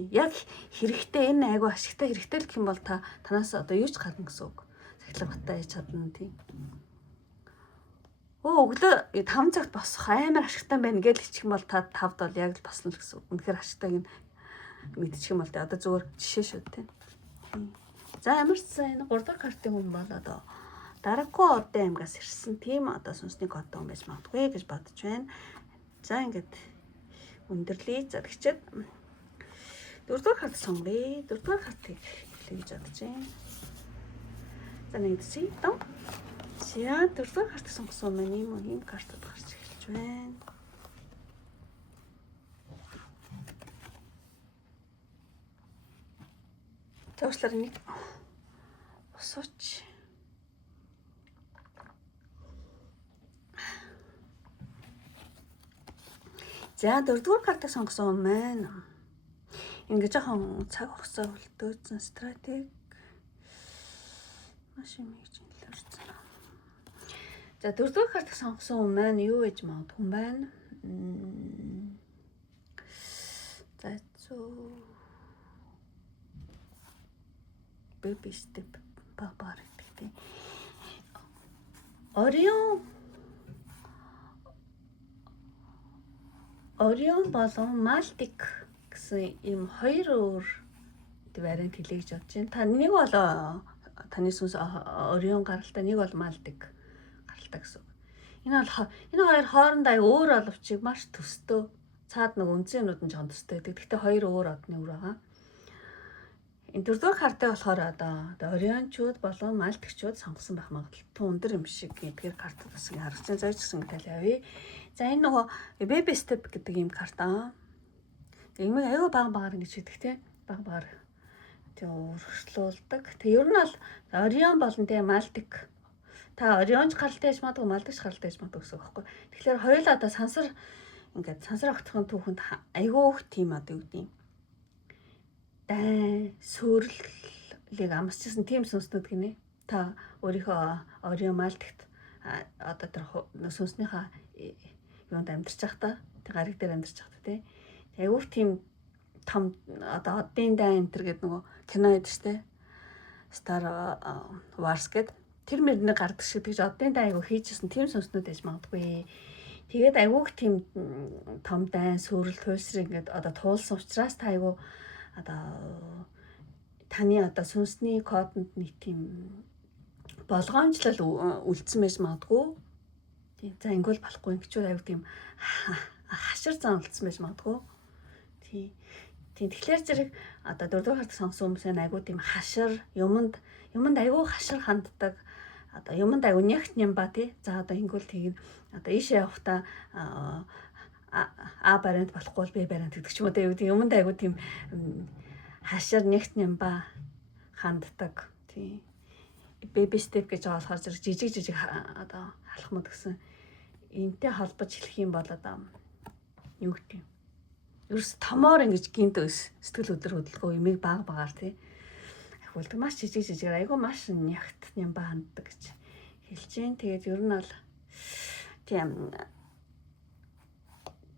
Яг хэрэгтэй энэ айгүй ашигтай хэрэгтэй л гэх юм бол танаас одоо юу ч гадна гэсэн үг. Сахилга баттай яж чадна тийм. Өглөө 5 цагт босох амар ашигтай байна гэж хэлчих юм бол та 5-д бол яг л босно л гэсэн үг. Үнэхээр ашигтайг нь мэдчих юм бол одоо зүгээр жишээ шүү дээ. За ямар ч сайн энэ 3 дахь картын хүн бол одоо дараагүй одын аймгаас ирсэн тийм одоо сүнсний кодтой хүн байж магадгүй гэж бодож байна. За ингээд өндөрлөе. За тэгчээд 4 дахь карт сонгоё. 4 дахь картыг хэлье гэж бодож байна. За нэг дэсээ тоо. За 4 дахь картыг сонгосон маань ийм картууд гарч эхэлж байна. Төвчлэр нэг босооч. За 4 дугаар картыг сонгосон юм байна. Ингээ жоохон цаг хугацаа хөлтөөцөн стратеги Маш юм гэж хэлсэн. За дөрөвдүгээр картыг сонгосон хүн маань юу гэж магадгүй юм байна? За зүү baby step бабар гэдэг. Орион болон Малтик гэсэн ийм хоёр өөр вариант хэлээ гэж бодож байна. Та нэг бол таны сүнс Орион гаралтай, нэг бол Малтик гаралтай гэсэн. Энэ хоёр хоорондоо өөр боловч маш төстэй. Цаад нэг үнцэнүүд нь жоохон төстэй. Гэхдээ хоёр өөр одны үр байгаа. Энэ дөрөвдүгээр картыг болохоор одоо Ориончууд болон Малтикчууд сонгосон байх магадлал өндөр юм шиг эдгээр картууд бас харагдаж байна. Зойч гэсэн тал явъя. За энэ нөгөө baby step гэдэг юм карт аа. Ийм аюу баг ингэж хийдэг те. Баг тэг өргөжлүүлдэг. Тэг ер нь бол Орион болон тэг Малтик. Та Орионч гаралтай яж магадгүй, Малтикч гаралтай яж магадгүй гэсэн үг байхгүй. Тэгэхээр хоёулаа одоо сансар огтхон түүхэнд аюу их тийм одоо юу гэдэг юм. Дай сүрлийг амсчихсан тийм сүнснүүд гинэ. Та өөрийнхөө Орион Малтикт одоо тэр сүнснийхаа юунд амьдарч байхдаа тэг гариг дээр амьдарч байхдаа тий. Аюу тийм том одоо одын дай энтер гэдэг нөгөө кино байдаг штэ. Star Wars гэдэг тэр мөрний гардаг шиг тэгж одын дай аюу хийжсэн тийм сүнснүүд байж магадгүй. Тэгээд аюуг тийм том дай сүрэл туйсрыг ингээд одоо туулсан учраас та аюу одоо таны одоо сүнсний кодонд нэг тийм болгоомжлол үлдсэн байж магадгүй. За ингүүл болохгүй ингэчүүд аюу тийм хашир занлцсан байж магадгүй. Тийм тэгэхээр зэрэг одоо дөрөвдүгээр картыг сонгосон хүмүүс аюу тийм хашир юмд аюу хашир ханддаг. Одоо юмд аюу нягт нямба тий. За одоо ингүүл тийм одоо ийшээ явахдаа А баринд болохгүй Б баринд гэдэг ч юм уу дээ юмд аюу тийм хашир нягт нямба ханддаг. Тийм baby step гэж байгаа болохоор зэрэг жижиг одоо халахмад гэсэн энтэй холбож хэлэх юм бол одоо юу гэдэг юм. Ерөөс томоор ингэж гинт сэтгэл хөдлөлгөө юмыг багаар тий ахиулдаг. Маш жижиг айгүй маш нягт нямба ханддаг гэж хэлж जैन. Тэгээд ер нь бол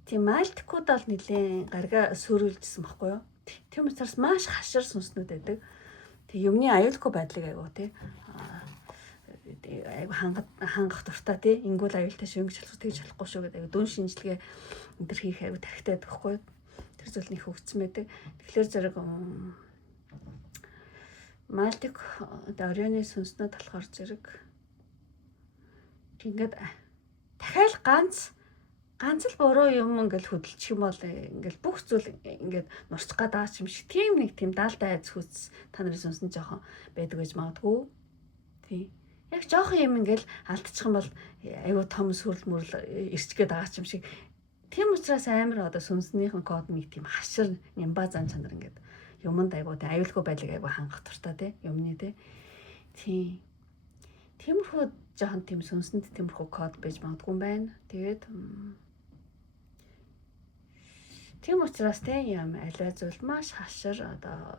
тийм малтикууд бол нэлээд гаргаа сөрүүлжсэн баггүй юу. Тийм учраас маш хашир сүнснүүд байдаг. Тэг юмны аюулгүй байдлыг айгуу тий айгуу хангах дуртай тий ингүүл аюултай шүү ингэж болохгүй тэгж болохгүй шүү гэдэг дүн шинжилгээ энэ төр хийх айгуу тархитай байдаг хгүй. Тэр зүйл нь их хөгжсөн байдаг. Тэгэхээр зэрэг Малтик Орионы сүнснүүд болохоор зэрэг ингээд дахиад ганц л буруу юм ингээл хөдөлчих юм бол ингээл бүх зүйл ингээд нурчих гад байгаа юм шиг тийм нэг тийм даалтай айц хүс та нарын сүнсэн жоохон байдаг гэж магадгүй. Тий. Яг жоохон юм ингээл алдчих юм бол аюу том сүрэл мөрл ирчгээд байгаа юм шиг. Тийм учраас амар одоо сүнснийхэн код нэг тийм хашир нямба зан чанар ингээд юмд аюу тий аюулгүй байдлыг аюу хангах туртаа тий юмны тий. Тий. Тиймэрхүү жоохон тийм сүнсэнд тиймэрхүү код байж магадгүй юм байна. Тэгээд тийм учраас тийм аливаа зүйл маш хашир одоо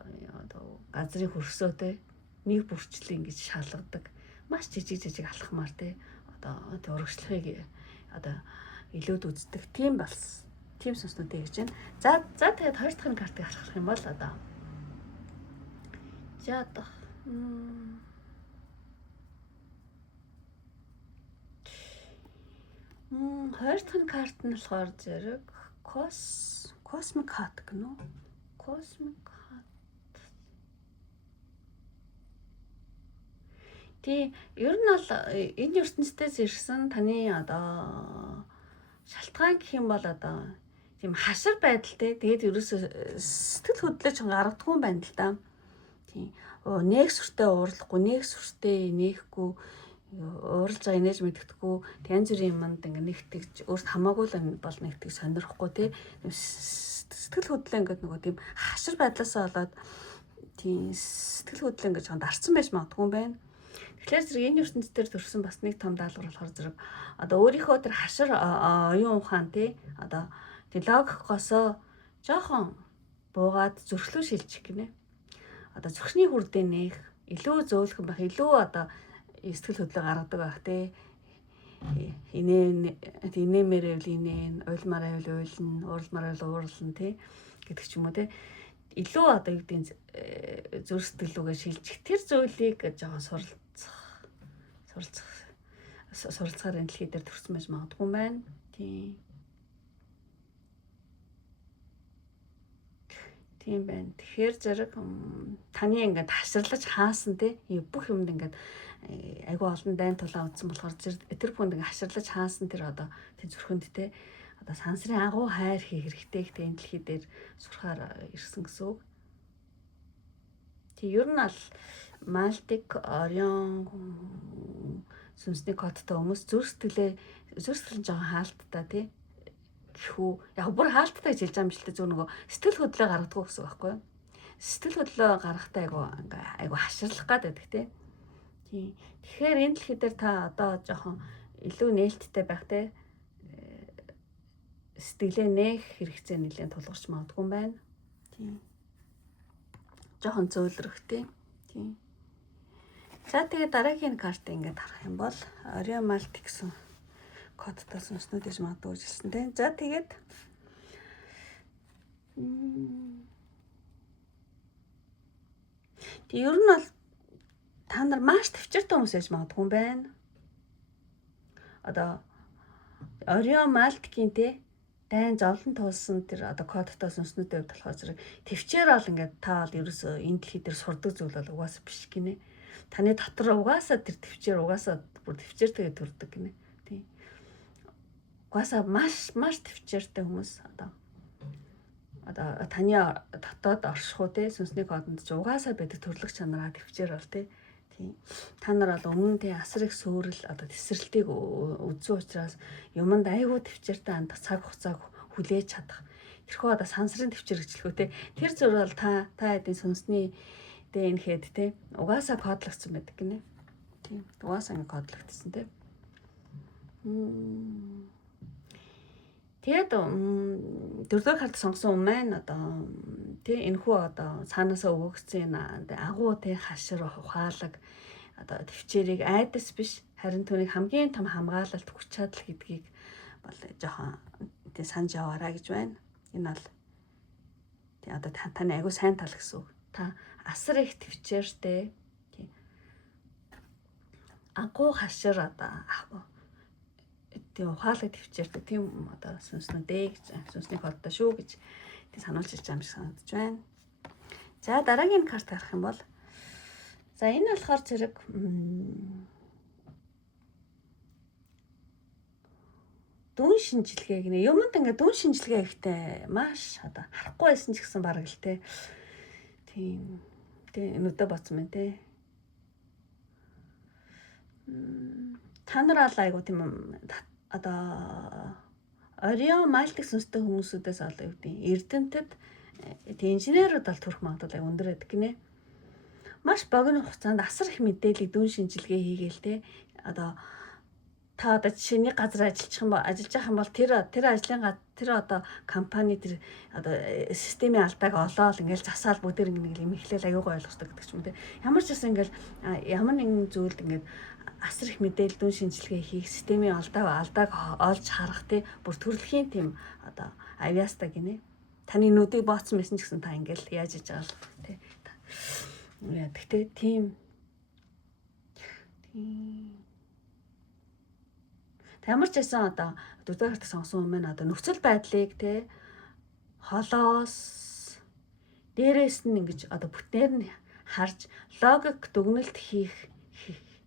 газрын хөрсөөтэй нэг бүрчлэл ингэж шалгадаг. Маш жижиг алхмаар тий одоо урагшлахыг одоо илүүд үздэг. Тийм болсон. Тийм сүнснүүдээ гэж байна. За тэгээд хоёр дахь картыг харах юм бол одоо хоёр дахь карт нь болохоор зэрэг Cosmic Heart гэнэ үү? Cosmic Heart. Тий, ер нь бол энэ ертөнцөөс ирсэн таны одоо шалтгаан гэх юм бол одоо тийм хашир байдалтай. Тэгээд ерөөсөө сэтгэл хөдлөж гаргадаггүй юм байна л да. Тийм. Нэг сүртэй уурлахгүй, нэг сүртэй нээхгүй ууралж байгаа инээж мэддэхгүй янз бүрийн юмд ингээ нэгтгэж өөрт хамаагүй л бол нэгтгэж сонирхгүй тий сэтгэл хөдлөл ингээд нөгөө тийм хашир байдлаасаа болоод тийм сэтгэл хөдлөл ингээд жоохон дарцсан байж магадгүй юм байна. Тэгэхээр зэрэг энэ ертөнцийн дээр төрсэн бас нэг том даалгавар болохоор зэрэг одоо өөрийнхөө тэр хашир оюун ухаан тий одоо тийм логикосоо жоохон буугаад зөрчлөө шилжих гинэ. Одоо зөрчний хүрдээ нээх илүү зөөлхөн байх, илүү одоо сэтгэл хөдлөө гаргадаг байх те. Инээмээр байвал инээн, уйлмаар байвал уйлна, уурлмаар байвал уурлна те гэдэг ч юм уу те. Илүү одоо юу гэдэг зүрх сэтгэлүүгээ шилжих тэр зүйлийг жоохон суралцахаар энэ дэлхий дээр төрсөн байж магадгүй юм байна. Тийм байна. Тэгэхээр зэрэг таны ингээд хаширлаж хаасан те бүх юмд ингээд айгүй олон дайн тулаа утсан болохоор тэр бүхэнд ингээд хаширлаж хаасан тэр одоо тэр зүрхэнд те одоо сансрын агуу хайр хийх хэрэгтэй гэдэг энэ дэлхий дээр сурахаар ирсэн гэсэн үг. Тэг ер нь ал Малтик Орион сүнсний кодтой хүмүүс зүрх сэтгэлээ жоохон хаалттай тий. Гэхүү яг бүр хаалттай гэж хэлж байгаа юм шиг л зөв нөгөө сэтгэл хөдлөө гаргадаг гэсэн үг байхгүй юу? Сэтгэл хөдлөө гаргахтаа айгу хаширлах гэдэг тий. Тийм. Тэгэхээр энэ дэлхий дээр та одоо жоохон илүү нээлттэй байх те сэтгэлээ нээх хэрэгцээ нэлээд тулгарч магадгүй юм байна. Тийм. Жоохон зөөлрөх тийм. За тэгээ дараагийн карт ингээд харах юм бол Орион Малтик гэсэн кодтой сүнснүүд гэж магадгүй хэлсэн тийм. За тэгээд тэг ер нь бол та нар маш төвчөртэй хүмүүс байж магадгүй юм байна. Одоо Орион Малтикийн те дайн зовлон туулсан тэр одоо кодтой сүнснүүдийн хувьд болохоор зэрэг төвчээр бол ингээд та бол ерөөсөө энэ дэлхий дээр сурдаг зүйл бол угаасаа биш гинэ. Таны дотор угаасаа тэр төвчээр угаасаа бүр төвчээртэйгээ төрдөг гинэ. Тийм. Угаасаа маш төвчээртэй хүмүүс одоо таны дотоод оршихуу те сүнсний кодонд ч угаасаа байдаг төрлөх чанараа төвчээр бол те. Тийм. Та нар бол өмнө тий асар их сөөрөл одоо тесрэлтийг үзсэн учраас юмд айгүй төвчээртэй хандах цаг хугацааг хүлээж чадах. Тэрхүү одоо сансрын төвчээр гэж хэлэхүү те. Тэр зүйл бол та эдийн сүнсний энэ хэд те угаасаа кодлогдсон байдаг гинэ. Тийм. Угаасаа ингэ кодлогдсон те. Тэгээд дөрөвдүгээр карт сонгосон юм байна. Одоо тий энэхүү одоо цаанаасаа өгөгдсөн агуу тий хашир ухаалаг одоо төвчээрийг айдас биш харин түүнийг хамгийн том хамгаалалт хүч чадал гэдгийг бол жоохон тий санаж яваарай гэж байна. Энэ бол тий одоо таны айгуу сайн тал гэсэн үг. Та асар их төвчээртэй тий агуу хашир одоо тийм ухаалаг төвчээртэй тийм одоо сүнснүүдээ гэж сүнсний кодтой шүү гэж тийм сануулж ирж байгаа юм шиг санагдаж байна. За дараагийн карт харах юм бол за энэ болохоор зэрэг дүн шинжилгээ гинэ. Юмд ингээд дүн шинжилгээ ихтэй маш одоо харахгүй байсан ч гэсэн бараг л те. Тийм. Тэгээ нүдэ боцсон байна те. Та нар айгу тийм одоо Орион Малтик сүнстэй хүмүүсүүдээс олоо юу гэдэг эрдэмтэд инженерүүд бол төрөх магадлал өндөр байдаг гинэ. Маш богино хугацаанд асар их мэдээлэл дүн шинжилгээ хийгээл те. Одоо та одоо жишээ нэг газар ажиллаж байгаа юм бол тэр ажлын тэр одоо компани тэр одоо системийн алдааг олоод ингээл засаал бүгдээр ингээл юм ихлээл аюугаа ойлгосдог гэдэг ч юм те. Ямар ч гэсэн ингээл ямар нэгэн зүйлд ингээд асар их мэдээлэл дүн шинжилгээ хийх системийн алдааг олж харах те бүр төрөлхийн тийм одоо авиаста гинэ. Таны нүдийг бооцсон байсан ч гэсэн та ингээл яаж иж байгаа л те. Яа тэгтээ тийм ямар ч байсан одоо дөрөвдүгээр карт сонгосон юм байна. Одоо нөхцөл байдлыг те холоос дээрээс нь ингэж одоо бүтнээр нь харж логик дүгнэлт хийх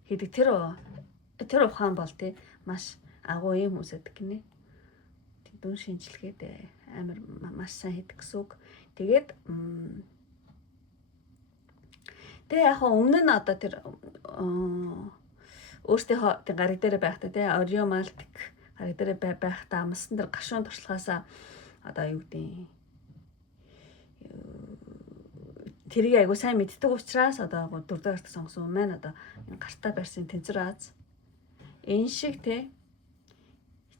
гэдэг тэр ухаан бол те маш агуу юм үсэдэг гинэ. Дүн шинжилгээд амар маш сайн хийдэг гэсэн үг. Тэгээд тэгээ яг өмнө нь одоо тэр өөртөө гариг дээр байхдаа те Орион Малтик гариг дээр байхдаа амсан дээр гашуун туршлагаасаа одоо юу гэдэг тэрийг айгу сайн мэддэг учраас одоо дөрөвдүгээр карт сонгосон юм байна. Одоо энэ гартаа барьсан тэнцэр Аз энэ шиг те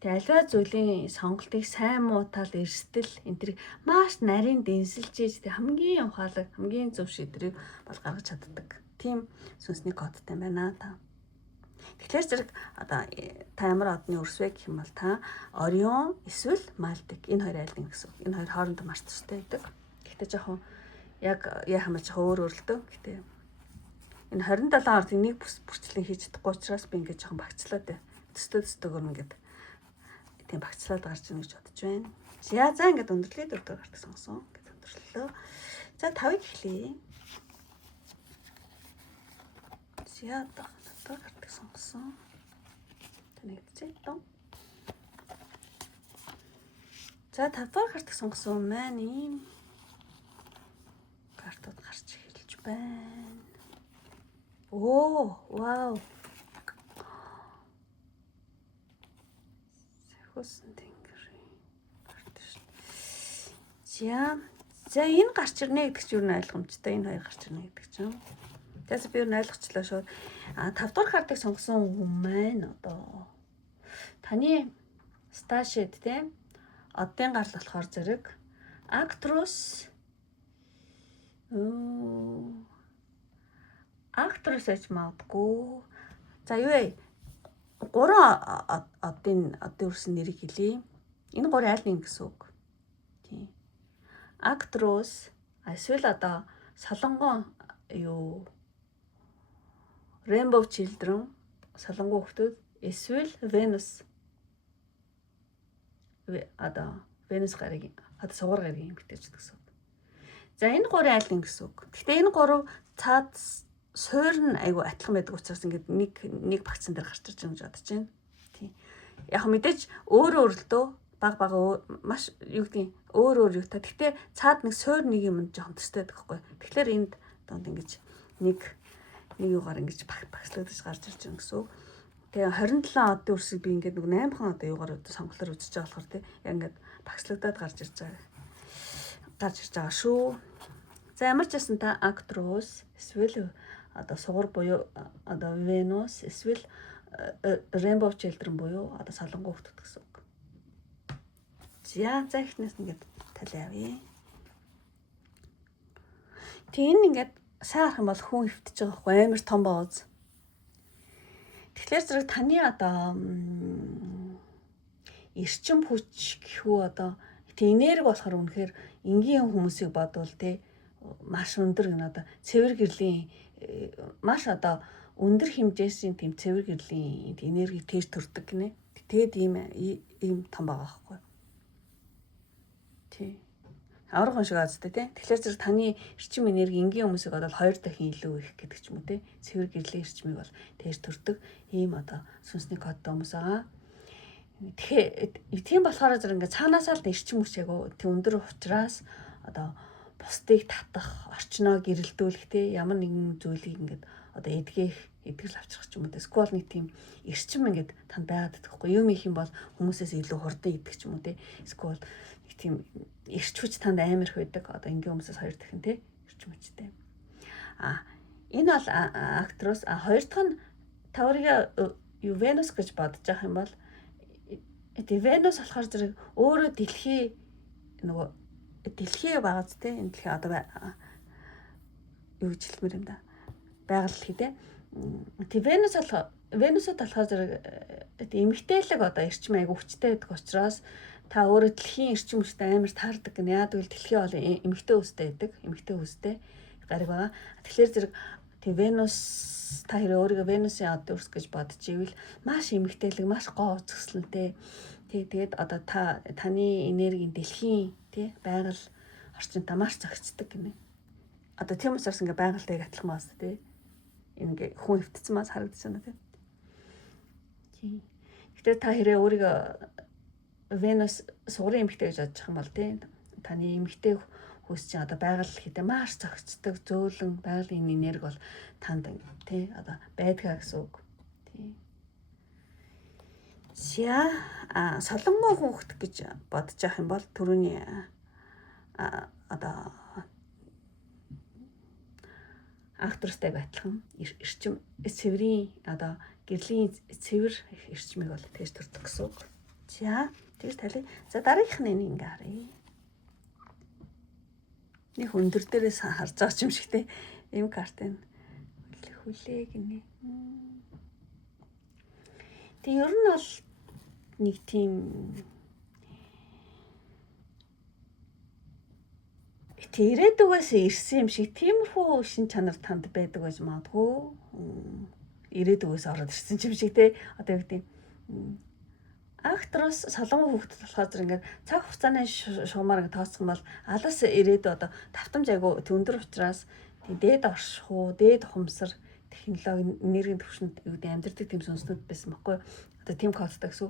альва зүйлийн сонголтыг сайн муутал эрсдэл энэ төр маш нарийн дэнсэлж ийж хамгийн ухаалаг хамгийн зөв шийдвэрийг бол гаргаж чаддаг тийм сүнсний кодтай байна та. Тэгэхээр зэрэг одоо та ямар одны өрсвэ гэх юм бол та Орион эсвэл Мальтик энэ хоёр айл нэг гэсэн. Энэ хоёр хоорондоо маш тустай байдаг. Гэхдээ жоохон яг яахаа жоохон өөр өөр л дөө. Гэхдээ энэ 27 ордын нэг бүрчлэн хийж чадахгүй учраас би ингээд жоохон багцлаад байна. Төстөөр ингээд тийм багцлаад гарч ирнэ гэж бодож байна. За ингээд өндөрлөө 4 дахь картыг сонгосон. Ингээд өндөрлөө. За 5-ыг эхлэе. За дахь картыг сонгосон. Тэнэгцээ тоо. За 5 дахь картыг сонгосон маань ийм картууд гарч эхэлж байна. Оо, вау. Сэхүүсэн тэнгэрийн карт шүү. За энэ гарч ирнэ гэдэг чинь юу н ойлгомжтой. Энэ хоёр гарч ирнэ гэдэг чинь. Тэгээс би юу н ойлгочлаа шүү. 5 дахь картыг сонгосон хүн маань одоо таны сташид тийм оддын гарал болохоор зэрэг актрус аж магадгүй. За юу вэ? 3 оддын өрсөн нэрийг хэлье. Энэ 3 аль нэг гэсэн үг. Тийм. Актрус эсвэл одоо солонгон юу Rainbow Children солонгон хүмүүс эсвэл Venus одоо Venus гарыг одоо сугар гарыг эмгтээч гэсэн үг. За энэ 3 аль нэг гэсэн үг. Гэхдээ энэ 3 цаад суур нь айгу адилхан байдаг учраас ингээд нэг багцсан дээр гарч ирж байгаа гэж бодож байна. Тийм. Яг мэдээж өөр л дөө баг маш юу гэдгийг өөр юу та. Гэхдээ цаад нэг суур нэг юм жоохон төстэй байдаг хгүй. Тэгэхээр энд донд ингэж нэг юугаар ингэж багцлагдаж гарч ирж байгаа гэсэн үг. Тэгээ 27 одын өрсөг би ингээд нэг 8хан одоо юугаар сонголоор үзэж байгаа болохоор тийм яг ингээд багцлагдаад гарч ирж байгаа шүү. За ямар ч байсан та актрус эсвэл одоо сугар буюу одоо Venus эсвэл Rainbow Children буюу одоо солонгон хүмүүс гэсэн үг. За ихнээс ингээд талаа явъя. Тийм ингээд сайн арах юм бол хүн хөвтөж байгаа хгүй амар том бооз. Тэгэхээр зэрэг таны одоо эрчим хүч гэхүү одоо тийм энерги болохоор үнэхээр энгийн хүмүүсийг бодвол тий маш өндөр гэнэ одоо цэвэр гэрлийн маш одоо өндөр хэмжээсийн тийм цэвэр гэрлийн энерги тээж төрдөг гинэ. Тэгээд ийм том байгаа байхгүй. Тий. Аврагын шиг аазтай тий. Тэгэхээр зэрэг таны эрчим энерги энгийн хүмүүсийг одоо 2 дахин илүү их гэдэг ч юм уу тий. Цэвэр гэрлийн эрчмийг бол тээж төрдөг ийм одоо сүнсний кодтой хүмүүс байгаа. Тэгэхээр тийм болохоор зэрэг ингээд цаанаасаа л эрчим хүч яг тийм өндөр учраас одоо бусдыг татах, орчноо гэрэлдүүлэх те ямар нэгэн зүйлийг ингээд одоо эдгэл авчрах ч юм уу те. Сквал нэг тийм эрчим ингээд танд байгаад байхгүй. Юм их юм бол хүмүүсээс илүү хурдан идэх ч юм уу те. Сквал нэг тийм эрч хүч танд амар их байдаг. Одоо ингийн хүмүүсээс 2 дахин те эрчим хүчтэй. Энэ бол актрус. 2 дахь нь таврыг Venus гэж бодож байгаа юм бол Venus болохоор зэрэг өөрөө дэлхий багц те энэ дэлхий одоо юу гэж хэлмээр юм да. Байгаль дэлхий те. Venus-д болохоор зэрэг эмгтээлэг одоо эрчим айгу хүчтэй байдаг учраас та өөрөө дэлхийн эрчим хүчтэй амар таардаг гэнэ. Яг л дэлхий бол эмгтэй хүстэй байдаг. Эмгтэй хүстэй гариг байгаа. Тэгэхээр зэрэг Venus та хэрэг өөрийгөө Venus-ийн од өрс гэж бодож ивэл маш эмгтээлэг, маш гоо үзэсгэлэнтэй. Тэгээд одоо таны энергийн дэлхийн тий байгаль орчинтай маш зохицдог гинэ. Одоо тийм учраас ингээ байгальтай адилхан байна тий. Ингээ хүн хөвтцэн мас харагдаж байна тий. Гэхдээ та хэрэг өөрийгөө Venus сугрын эмэгтэй гэж бодож байгаа юм бол тий. Таны эмэгтэй хүс чинь одоо байгаль хэдэ маш зохицдог зөөлөн байгалийн энерги бол танд тий одоо байдгаа гэсэн үг. Тий. Солонгон хүүхэд гэж бодож байгаа юм бол түрүүний одоо актрустай адилхан эрчим цэврийн одоо гэрлийн цэвэр эрчмийг бол тэгж төрдөг гэсэн үг. За тэгж талий. За дараагийнх нь ингээ харъя. Нэг өндөр дээрээс харж байгаа юм шиг те. Ийм карт энэ. вүлээ гинэ. Тэг ер нь бол нэг тийм ирээдүгээс ирсэн юм шиг тиймэрхүү шин чанар танд байдаг гэж магадгүй. Ирээдүгээс ороод ирсэн юм шиг те. Одоо юу гэдэг актроос солонгон хүүхэд болохоор зэрэг ингээд цаг хугацааны шугамаар ингээд тооцсон бол алаас ирээдүй одоо давтамж айгу өндөр учраас дээд орших уу, дээд ухамсар, технологи, энергийн түвшинд юу гэдэг амьдрдаг тийм сүнснүүд байсан байхгүй. Одоо тийм кодтай гэсэн.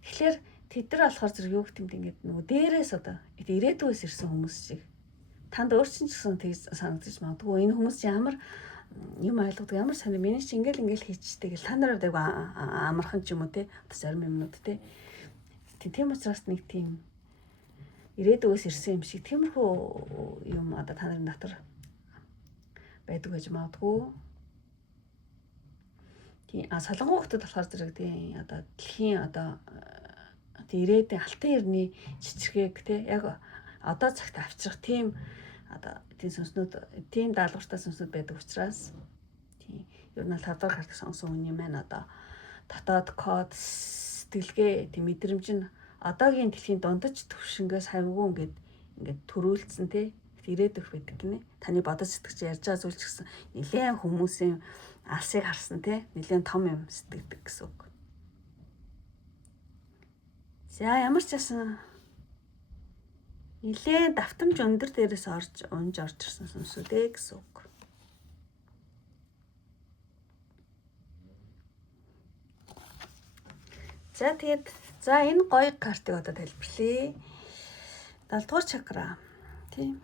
Тэгэхээр тэд нар болохоор зэрэг юу гэдэг юм ингээд нөгөө дээрээс одоо ирээдүйгээс ирсэн хүмүүс шиг танд өөрчн ч гэсэн тэгж санагдаж магадгүй. Энэ хүмүүс ямар юм айлгадаг, ямар сони миний чи ингээл хийчихдэг гэл та нараа дэг амархан ч юм уу те. Одоо зарим юмнууд те. Тийм учраас нэг тийм ирээдүйгээс ирсэн юм шиг тиймэрхүү юм одоо та нарын дотор байдаг гэж магадгүй. Тийм солонгон хүмүүс болохоор зэрэг тийм одоо дэлхийн одоо ирээдүйн алтан эрдний жижигэг те яг одоо цагт авчрах тийм одоо тийм сүнснүүд тийм даалгавартай сүнснүүд байдаг учраас тийм ер нь 5 дахь харт сонсон хүн юм байна. Одоо дотоод код сэтгэлгээ тийм мэдрэмж нь одоогийн дэлхийн дундаж төвшингээс хавьгүй ингээд төрүүлсэн те ирээдүйх байдаг гинэ. Таны бодож сэтгэж ярьж байгаа зүйл ч гэсэн нэлээд хүмүүсийн алсыг харсан те нэлээд том юм сэтгэдэг гэсэн үг. За ямар ч байсан нэлээд давтамж өндөр дээрээс унж орж ирсэн сүнсүүдээ гэсэн үг. За тэгээд энэ гоё картыг одоо тайлбарлая. 7 дугаар чакра тийм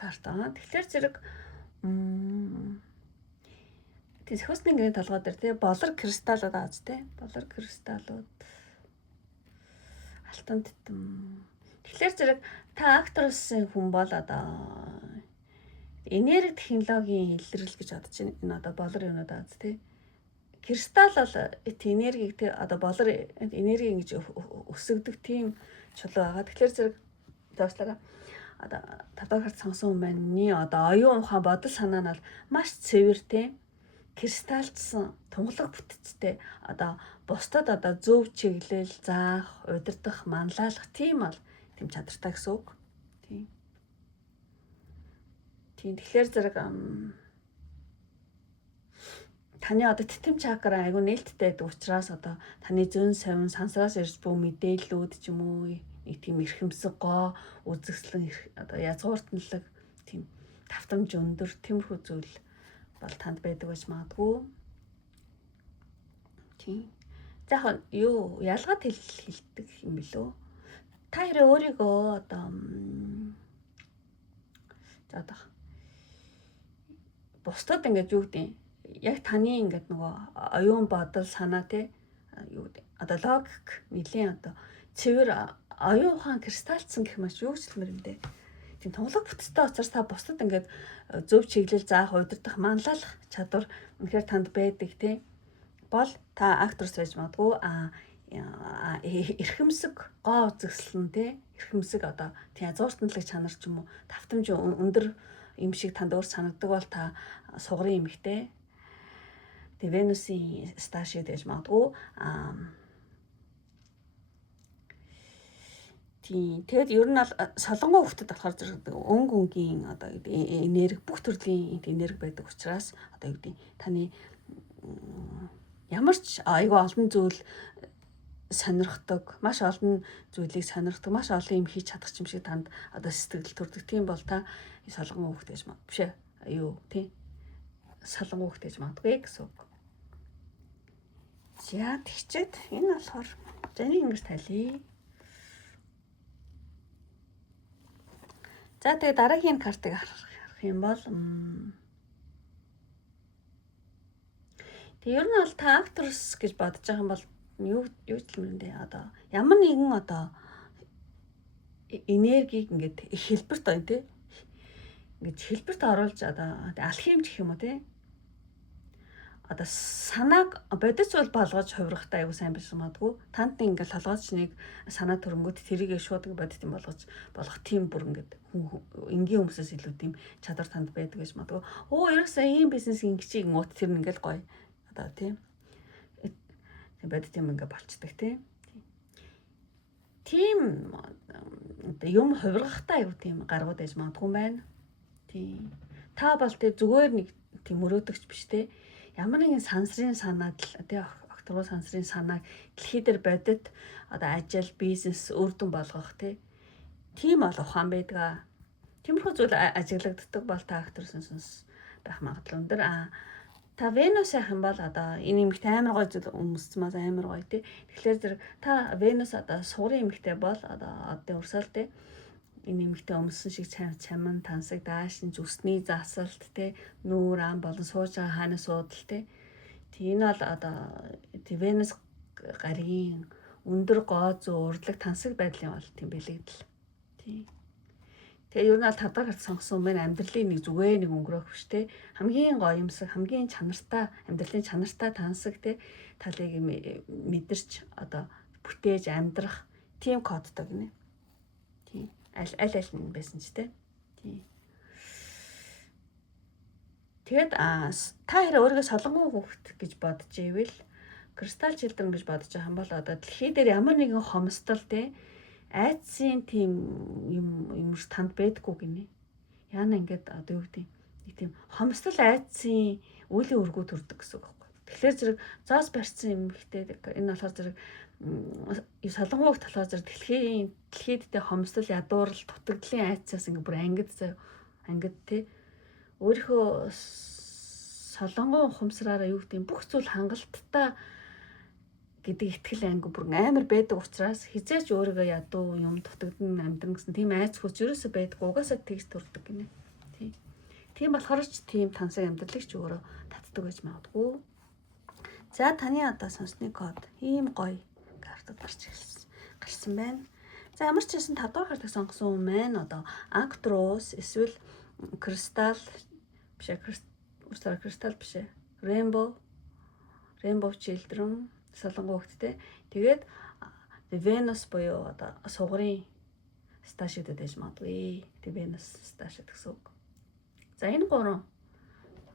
карта. Тэгэхээр зэрэг тийм хөөсний гэрийн толгой дээр тийм болор кристаллууд ааз тийм болор кристаллууд алтан титэм. Тэгэхээр зэрэг та актрсын хүн бол одоо энерги технологийн илрэл гэж бодож байна. Энэ одоо болор юмнууд ааз тийм. Кристалл бол энергийг тийм одоо болор энерги ингэж өсгдөг тийм чулуу байгаа. Тэгэхээр зэрэг тоослоо одоо татвархарт сонсон хүн байна. Одоо оюун ухаан бодол санаа нь бол маш цэвэр тийм кристаллцсан тунгалаг бүтцтэй одоо бусдад одоо зөв чиглэл заах, удирдах, манлайлах тийм бол тийм чадртай гэсэн үг. Тийм. Тэгэхээр зэрэг таны одоо титэм чакра айгу нээлттэй байдаг учраас одоо таны зүүн совин сансраас ирж буй мэдээллүүд ч юм уу нэг тийм эрхэмсэг гоо үзэсгэлэн одоо язгууртналаг тийм давтамж өндөр тиймэрхүү зүйл бол танд байдаг гэж магадгүй. Тийм. За яг юу ялгаад хэлдэг юм бэлөө? Та хэрэг өөрийгөө одоо за одоо бусдад ингэж юу гэдэг яг таны ингээд нөгөө оюун бодол санаа те юу гэдэг одоо логик нэлийн одоо цэвэр оюун ухаан кристаллцсан гэх маш юу ч хэлмэр юм дээ. Тийм тунгалаг бүтцтэй учраас та бусдад ингээд зөв чиглэл заах, удирдах, манлайлах чадвар үнэхээр танд байдаг те. Бол та актрс байж магадгүй эрхэмсэг гоо үзэсгэлэн те эрхэмсэг одоо тийм язгууртналаг чанар ч юм уу давтамж өндөр юм шиг танд өөр санагдаг бол та сугрын эмэгтэй тэг Венусийн стар шиг гэж магадгүй тийм тэгэд ер нь бол солонгон хүүхдэд болохоор зэрэг өнгө өнгийн одоо энерги бүх төрлийн энерги байдаг учраас одоо юу гэдэг таны ямар ч айгүй олон зүйл сонирхдаг, маш олон зүйлийг сонирхдаг, маш олон юм хийж чадах юм шиг танд одоо сэтгэл төрдөг. Тийм бол та солонгон хүүхэд гэж магадгүй биш ээ. Юу тийм солонгон хүүхэд гэж магадгүй гэсэн үг. За тэгчээд энэ болохоор зэний ингэж тайлъя. За тэгээ дараагийн картыг харах юм бол тэг ер нь бол та актрс гэж бодож байгаа юм бол юу ч юм бэ одоо ямар нэгэн одоо энергийг ингээд их хэлбэрт байна тий. Ингээд хэлбэрт оруулж одоо алхимч гэх юм уу тий. одоо санааг бодис зүйл болгож хувирахтай аягүй сайн биш магадгүй. Танд ингээл толгойч нэг санаа төрөнгөд тэрийг шууд бодит юм болгож болох тийм бүр ингээд энгийн хүмүүсээс илүү тийм чадвар танд байдаг гэж магадгүй. Ерөөсөө ийм бизнес ингэчиг ngут тэр ингээл гоё. Одоо тийм бодит юм ингээ болцдог тийм. Тийм юм хувирахтай аягүй тийм гаргууд ээж магадгүй байна. Тийм. Та бол тэр зүгээр нэг тийм мөрөөдөгч биш те. Ямар нэгэн сансрын санаад л тий огторгуу сансрын санааг дэлхий дээр бодит одоо ажил бизнес үр дүн болгох тий тийм бол ухаан байдаг. Тиймэрхүү зүйл ажиглагддаг бол та акторсын сүнс байх магадлал өндөр. Та Венус яах юм бол одоо энэ эмэгтэй амар гоё зүйл өмсцмээс амар гоё тий. Тэгэхээр зэрэг та Венус одоо суурин эмэгтэй бол одоо одын урсгал тий энэ эмэгтэй өмссөн шиг чаман тансаг даашин зүсний засалт те нүүр ам болон сууж байгаа хааны суудал те энэ бол одоо Венус гарын өндөр гоо зүү урдлаг тансаг байдлын бол тийм бэлэгдэл тий. Тэгээ ер нь бол 5 дахь харт сонгосон юм амьдралын нэг зүгээр нэг өнгөрөх биш те хамгийн гоё юмсаг хамгийн чанартай амьдралын чанартай тансаг те талыг мэдэрч одоо бүтээж амьдрах тийм коддог гинэ. Тий. Аль нь байсан ч тий. Тэгэд та хэрэг өөрийгөө солонгон хүүхэд гэж бодож ивэл кристалл чилдрэн гэж бодож байгаа юм бол одоо дэлхий дээр ямар нэгэн хомсдол тий айдсын тийм юм танд байдаггүй гинэ. Яна ингээд одоо юу гэдэг нэг тийм хомсдол айдсын үеийн өргөө төрдөг гэсэн үг байхгүй. Тэгэхээр зэрэг зоос барьсан юм ихтэй энэ болохоор зэрэг солонгоог талаар зэрэг дэлхийд дэ хомсдол ядуурл дутагдлын айцаас ингээ бүр ангид тий өөрийнхөө солонгон ухамсараараа юу гэдэг бүх зүйл хангалттай гэдэг итгэл анги бүр амар байдаг учраас хизээч өөрийгөө ядуу юм дутагдсан амьдран гэсэн тийм айц хүч ерөөсөө байдаггүй угаасаа тэгж төрдөг гинэ тий. Тийм болохоор ч тийм тансаг амьдралыг ч өөрөө татдаг гэж магадгүй. За таны одоо сонсны код ийм гоё картад гарсан байна. За ямар ч байсан 5 дахь картыг сонгосон хүн маань одоо Actros эсвэл Crystal биш Rainbow Children солонгоо хөлттэй. Тэгээд Venus буюу одоо сугарын сташид дэж магадгүй. Тэг Venus сташид гэсэн үг. За энэ гурван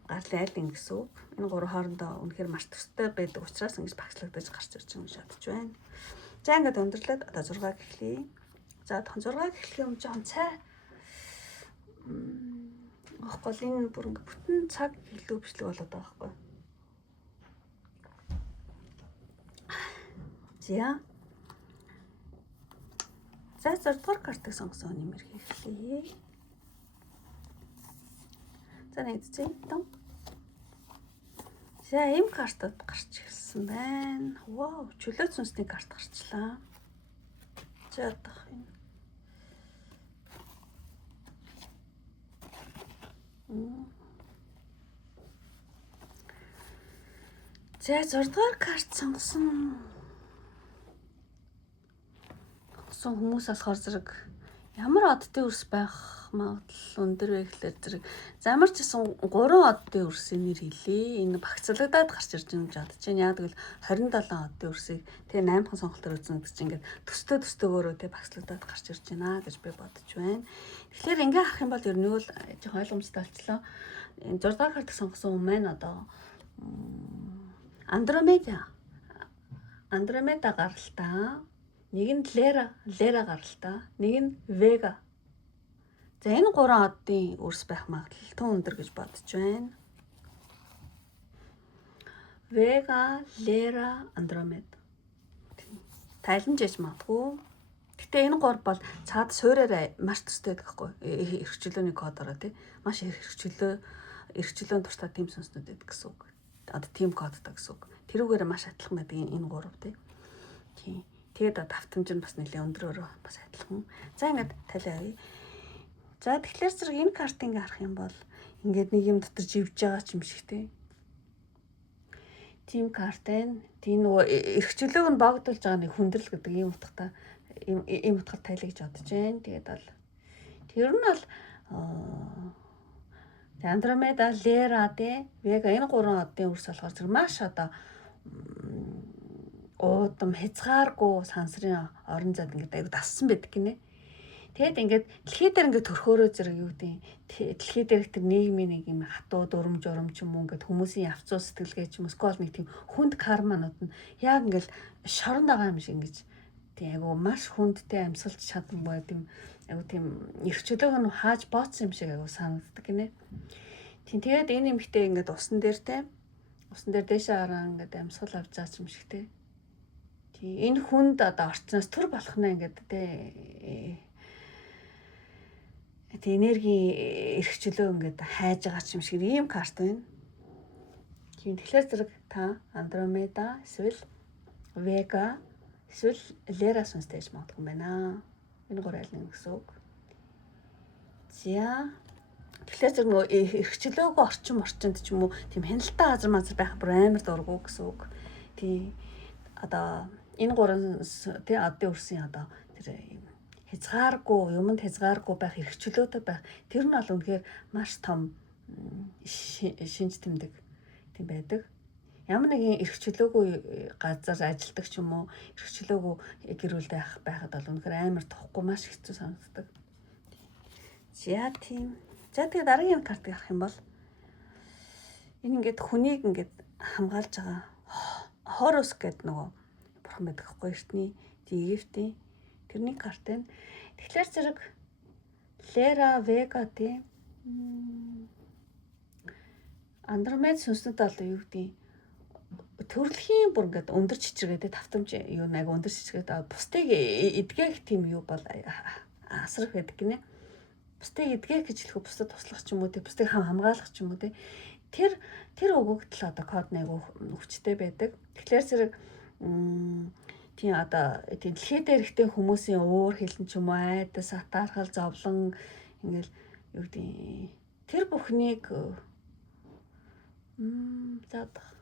гарлын аль нэг гэсэн үг. Энэ гурван хоорондоо үнэхээр маш төстэй байдаг учраас ингэж багцлагдаж гарч ирж байгаа юм шатж байна. За ингээд өндөрлөд одоо 6 гэхлэе. За 6 гэхлэх юм жоон цай. Ахгүй энэ бүр ингээд бүтэн цаг илүү бичлэг болоод байгаа байхгүй. За 6 дугаар картыг сонгосон нэмэр хийхлээ. За нэг зэн том. За ийм картууд гарч ирсэн байна. Вау, чөлөө сүнсний карт гарчлаа. За одоо энэ. За 6 дугаар карт сонгосон хүмүүс болохоор зэрэг ямар оддын өрс байх магадлал өндөр вэ гэхлээр зэрэг замар ч гэсэн 3 оддын өрсийн нэр хэлээ. Энэ багцлагдаад гарч ирж байгаа юм жадж байна. Яг тэгвэл 27 оддын өрсийг тэгээ 8хан сонголтоор үзэн гэж ингээд төстөөгөөрөө тэгээ багцлагдаад гарч ирж байна гэж би бодож байна. Тэгэхээр ингээ харах юм бол ер нь бол жоохон ойлгомжтой болчлоо. Энэ 6 дахь картыг сонгосон хүмүүс маань одоо Андромеда гаралтай. Нэг нь Лера гаралтай, нэг нь Вега. За энэ 3 оддын өрс байх магадлал тун өндөр гэж бодож байна. Вега, Лера, Андромеда. Тайланжиж магадгүй. Гэтэ энэ 3 бол цаад суураараа маш төстэй байхгүй. Эрхчлөөний кодороо тий. Маш эрхчлөөнд туртаа тийм сүнснүүд байдаг гэсэн үг. Одоо тийм кодтой гэсэн үг. Тэрүүгээр маш адилхан байдаг энэ 3 тий. Тийм. Тэгээд давтамж нь бас нэлээд өндөрөөрөө бас адилхан. За ингээд талиа авъя. За тэгэхээр зэрэг энэ картыг ингээ харах юм бол ингээд нэг юм дотор живж байгаа ч юм шигтэй. Тим карт энэ. Тийм нөгөө эрхчлөөг нь богдуулж байгаа нэг хүндрэл гэдэг ийм утгатай ийм утгаар тайлаа гэж бодож байна. Тэгээд бол тэр нь бол Тэгээ Андромеда, Лера те Вега энэ гурван одын үрс болохоор зэрэг маш одоо уудам хязгааргүй сансрын орон зайд ингээд аяг дассан байдаг гинэ. Тэгэд ингээд дэлхий дээр ингээд төрхөөрөө зэрэг юу гэдэг дэлхий дээрх тэр нийгмийн нэг юм хатуу дүрм журм ч юм уу ингээд хүмүүсийн явцуу сэтгэлгээ ч юм уу скол нэг тийм хүнд карманууд нь яг ингээд шорон байгаа юм шиг ингэж тийм айгу маш хүндтэй амьсгалж чадангүй тийм айгу тийм эрхчлөөг нь хааж бооцсон юм шиг айгу санагддаг гинэ. Тийм тэгээд энэ эмэгтэй ингээд усан дээр дэшээ хараа ингээд амьсгал авч заач юм шиг те. Тийм энэ хүнд одоо орцноос төр болох нэ ингээд те энерги эрхчлөө ингээд хайж байгаа юм шиг ийм карт байна. Тийм тэгэхээр зэрэг та Андромеда эсвэл Вега эсвэл Лера сүнстэйж магадгүй юм байна. Энэ гурав аль нэг гэсэн үг. За тэгэхээр зэрэг нөгөө эрхчлөөгөө орчинд ч юм уу тийм хяналттай газар байх бүр амар дургу гэсэн үг. Тийм одоо энэ гурван тий одын үрсийн одоо тэр хязгааргүй юмд хязгааргүй байх эрхчлөөтэй байх тэр нь бол үнэхээр маш том шинж тэмдэг тийм байдаг. Ямар нэгэн эрхчлөөгүй газар ажилладаг ч юм уу эрхчлөөгүй гэр бүл байхад бол үнэхээр амар тохгүй маш хэцүү санагддаг. За тийм. За тэгээ дараагийн картыг харах юм бол энэ ингээд хүнийг ингээд хамгаалж байгаа Хорус гэдэг нөгөө бурхан байдаг хгүй эртний Египтийн тэрний карт байна. Тэгэхээр зэрэг Лера Вега тийм Андромед сүнснүүд бол юу гэдэг төрөлхийн бүр ингээд өндөр чичиргээд тавтамж юу нэг өндөр чичиргээд бусдыг эдгээх тийм юу бол асрах байдаг гинэ. Бусдыг эдгээх гэж хэлэхэд бусдад туслах ч юм уу тийм бусдыг хамгаалах ч юм уу тийм тэр өгөгдөл одоо код нэг хүчтэй байдаг. Тэгэхээр зэрэг тийм одоо тийм дэлхий дээрхтэй хүмүүсийн уур хилэн ч юм уу айдас атаархал зовлон ингээл юу гэдэг тэр бүхнийг заадах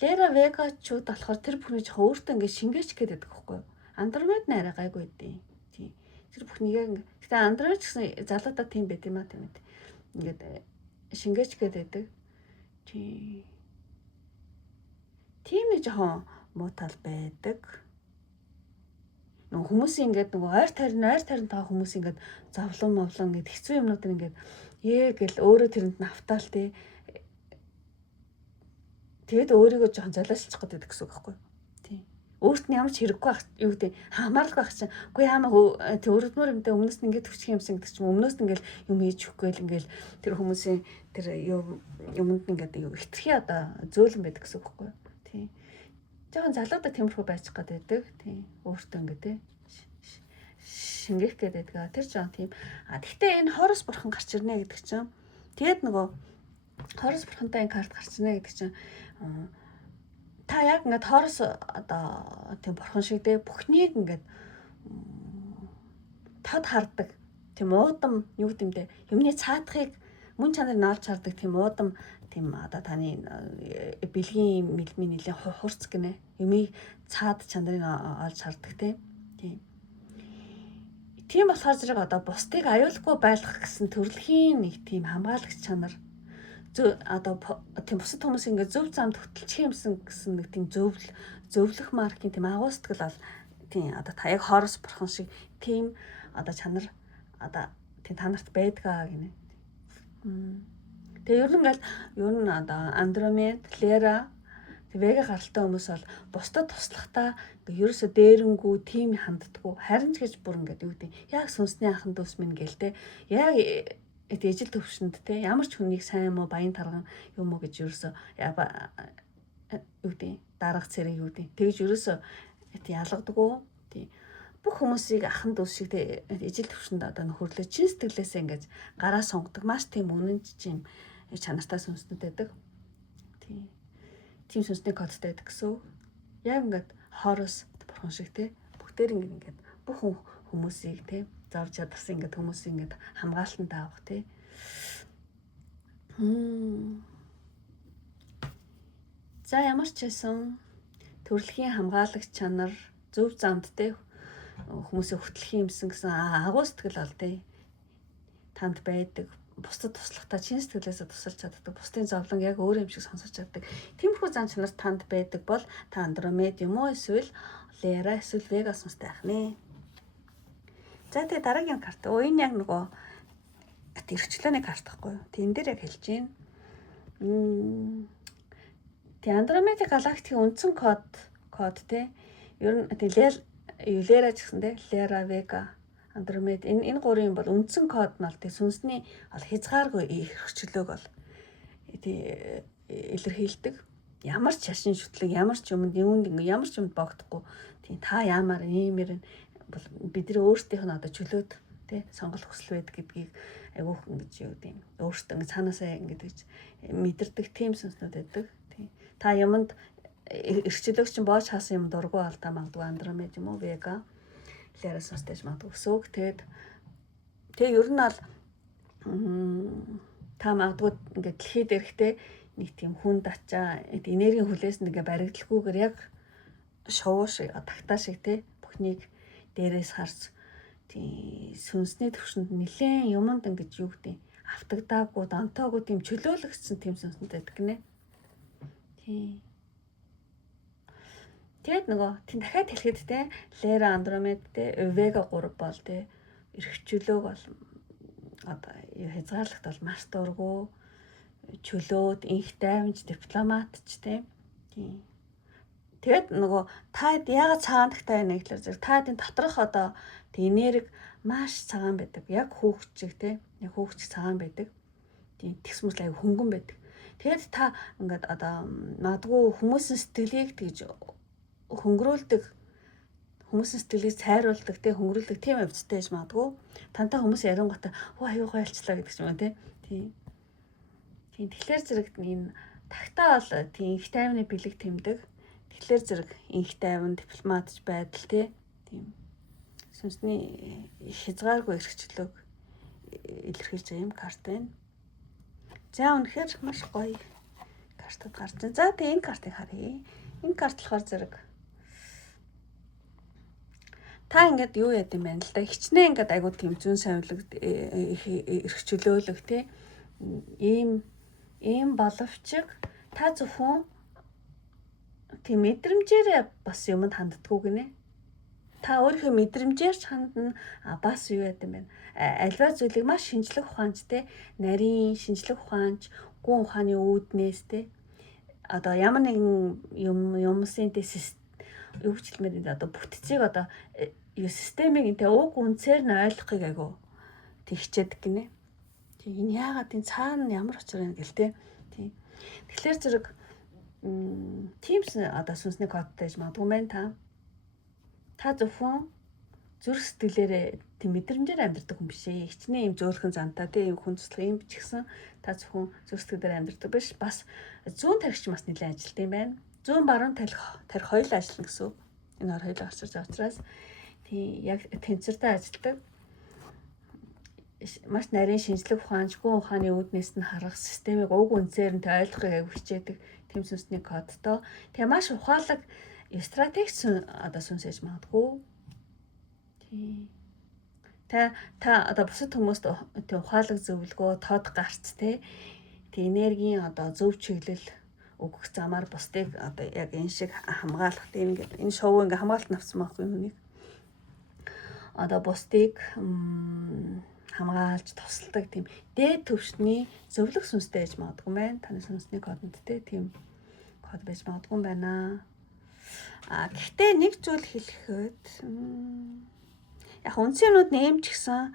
Лера Вегачуд болохоор тэр бүхний жоо өөртөө ингээд шингээч гэдэг байхгүй юу? Андромед нэрэ гайгүй дээ. Тийм. Тэр бүхнийг яг гэтээ Андромед гэсэн залуудаа тийм байт юм аа тийм ээ. Ингээд шингээч гэдэг. Тийм нэг жоохон муу тал байдаг. Нөгөө хүмүүсийн ингээд нөгөө ойр тайрн таа хүмүүс ингээд зовлон мовлон ингээд хэцүү юмнууд ингээд гэл өөрөө тэрэнд навтаал тий. Тэгэд өөрийгөө жоохон золиослчих гэдэг гэсэн үг байхгүй юу? Тий. Өөрт нь ямар ч хэрэггүй байх юу гэдэг хамаарал байх чинь. Үгүй хамаагүй тий өрөвдмөр юмтай өмнөөс нь ингээд төвчих юмсан гэдэг чинь өмнөөс нь ингээд юм хийж өгөхгүй л ингээд тэр хүмүүсийн тэр юмд ингээд юу хитрхи одоо зөөлөн байдаг гэсэн үг байхгүй юу? Тий. Жохон залуудаа тиймэрхүү байчих гэдэг. Тий. Өөртөө ингээд тий шингээх гэдэг. Тэр жоон тийм. Гэхдээ энэ Хорус бурхан гарч ирнэ гэдэг чинь. Тэгэд нөгөө Хорус бурхантай энэ карт гарч ирнэ гэдэг чинь та яг ингээд Хорус одоо тийм бурхан шиг дээ бүхнийг ингээд тод хардаг. Тийм уудам юу гэмдэ юмны цаадахыг мөн чанарыг наалж хардаг тийм уудам тийм одоо таны бэлгийн мэлмийн нэлээ хурц гинэ. Юмыг цаад чанарыг олж хардаг тийм. Тийм болохоор зэрэг одоо бусдыг аюулгүй байлгах гэсэн төрөлхийн нэг тийм хамгаалагч чанар одоо тийм бусад хүмүүс ингээд зөв замд хөтлчих юмсан гэсэн нэг тийм зөвлөх маркийн тийм агуу сэтгэл бол тийм одоо та яг Хорус бурхан шиг тийм одоо чанар одоо тийм та нарт байдгаа гинэ. Тэгээ ер нь одоо Андромед, Лера, Вега гаралтай хүмүүс бол бусдад туслахтаа ерөөсө дээрэнгүй тийм ханддаггүй. Харин ч гэж бүр ингээд юу гэдэг яг сүнсний анхан дүүс минь гээл те. Яг ижил төвшөнд те ямар ч хүнийг сайн мó баян тарган юм уу гэж ерөөсө юу гэдэг дарга цэрэг юу гэдэг. Тэгж ерөөсө ялгадаггүй. Тийм. Бүх хүмүүсийг ахан дүүс шиг те ижил төвшөнд одоо нөхөрлөө чин сэтгэлээсээ ингээд гараа сонгодог. Маш тийм үнэн чим чанартай сүнснүүд байдаг. Тийм. Тийм сүнсний кодтай байдаг гэсэн. Яг ингээд Хорус бурхан шиг те бүгдээр ингээд бүх хүмүүсийг те зарж чадсан ингээд хүмүүсийг ингээд хамгаалтанд авах те. За ямар ч байсан төрөлхийн хамгаалагч чанар зөв замд те хүмүүсээ хөтлөх юмсан гэсэн агуу сэтгэл бол те танд байдаг. бусдад туслахтаа чин сэтгэлээсээ тусалж чаддаг, бусдын зовлон яг өөр юм шиг сонсож чаддаг. Тиймэрхүү зан чанар танд байдаг бол та Андромед юм уу эсвэл Лера эсвэл Вега сонсдог байх нэ. За тэгээ дараагийн карт. Энэ яг нөгөө эрхчлөөний карт байхгүй юу? Тэн дээр яг хэлж байна. Тэгээ Андромедик галактикийн үндсэн код те. Ер нь Лера ч гэсэн те, Лера, Вега, Андромед энэ гурийн бол үндсэн код нь бол тэг сүнсний хязгааргүй эрхчлөөг бол илэрхийлдэг. Ямар ч шашин шүтлэг, ямар ч юмд ямар ч юмд богдохгүй. Тийм та яамаар иймэр бол бидний өөрсдийнх нь одоо чөлөөт тий сонголт хүсэл байдаг гэдгийг айгүйх ингэж юу гэдэг юм. Өөрсдөө ингэ цаанаасаа ингэж мэдэрдэг тийм сүнснүүд байдаг. Тийм та юмд эрхчлөөг чинь боож хаасан юм дургу алдаа магадгүй Андромед юм уу Вега Лерас состэж магадгүй өсөг. Тэгээ ер нь бол та магадгүй ингээд дэлхийд эрэхтэй нэг тийм хүн дачаа энергийн хүлээс нэгэ баригдалгүйгээр яг шоу шиг тагтаа шиг те бүхнийг дээрээс харж тийм сүнсний төвшөнд нэлээд юмд ингэж юу гэдэг автагдаагүй донтоогүй тийм чөлөөлөгдсөн тийм сүнсэнд байдаг гинэ. Тийм. Тэгэд нөгөө тийм дахиад хэлэхэд те Лера Андромед те Вега 3 бол те эрхчлөөг бол одоо хязгаарлагт бол маш дургу чөлөөт инх даймж дипломатч те. Тийм. Тэгэд нөгөө та яагаад цагаан тагтай байна гэхэлэр зэрэг та тийм доторх одоо тийм энерги маш цагаан байдаг. Яг хүүхчиг те. Яг хүүхчиг цагаан байдаг. Тийм тэгсмэл аяг хөнгөн байдаг. Тэгэд та ингээд одоо магадгүй хүмүүсийн сэтгэлийг тэгж хөнгөрүүлдэг, хүмүүсийн сэтгэлийг цайруулдаг те хөнгөрүүлдэг тийм явцтай гэж магадгүй. Тантай хүмүүс ярингуудаа хөө аюугаа ялчлаа гэдэг ч юм уу те. Тийм. Тийм тэгэхээр зэрэг энэ тагтаа бол тийм их таймны бэлэг тэмдэг. Тэгэхээр зэрэг инх тайван дипломатч байдал тийм сүнсний хязгааргүй эрхчлөөг илэрхийлж байгаа юм карт байна. За үнэхээр маш гоё картад гарч байна. За тэгээ энэ картыг харъя. Энэ карт болохоор зэрэг та ингээд юу яд юм байна л да. Хичнээн ингээд айгуу тийм зүүн савилаг эрхчлөөлөх тийм ийм боловч та зөвхөн тийм мэдрэмжээр бас юмд ханддаггүй гинэ. Та өөрийнхөө мэдрэмжээр ч хандна бас юу яд юм бэ? Альва зүйлийг маш шинжлэх ухаанчтэй, нарийн шинжлэх ухаанч, гүн ухааны үүднээс те. Одоо ямар нэгэн юмсын те юу хэлмээр одоо бүтцийг одоо системийг энэ уг үнцээр нь ойлгохыг айгу тэгчээд гинэ. Тэг энэ яагаад энэ цаана ямар очир байна гэл те. Тийм. Тэгэхээр зэрэг Teams одоо сүнсний кодтай гэж магадгүй байна та зөвхөн зүрх сэтгэлээрээ тийм мэдрэмжээр амьдрдаг хүн биш ээ. Хичнээн юм зөөлхөн зантай тийм хүн туслах юм ч гэсэн та зөвхөн зүрх сэтгэлээр амьдрдаг биш. Бас зүүн тархич бас нэлээд ажилт юм байна. Зүүн баруун тарих хоёул ажиллана гэсэн. Энэ хоёр хоёул гарч ирж байгаа учраас тийм яг тэнцвэртэй ажилтдаг. Маш нарийн шинжлэх ухаанч, гүн ухааны үүднээс нь харах системийг уг үнцээр нь ойлгохыг аяг хичээдэг тийм сүнсний кодтой. Тэгээ маш ухаалаг стратегч одоо сүнс ээж магадгүй. Тийм. Та одоо бусад хүмүүст тийм ухаалаг зөвлөгөө, тод гарц те. Тийм энергийн одоо зөв чиглэл өгөх замаар бусдыг одоо яг энэ шиг хамгаалах тийм ингээд энэ шоу ингээ хамгаалт навцсан байхгүй хүнийг. Одоо бусдыг хамгаалж тусалдаг тийм дээд төвшний зөвлөх сүнстэй ээж магадгүй байна. Таны сүнсний кодонд те тийм код байж магадгүй байна. Гэхдээ нэг зүйл хэлэхэд яг үнцэнүүд нэмж гисэн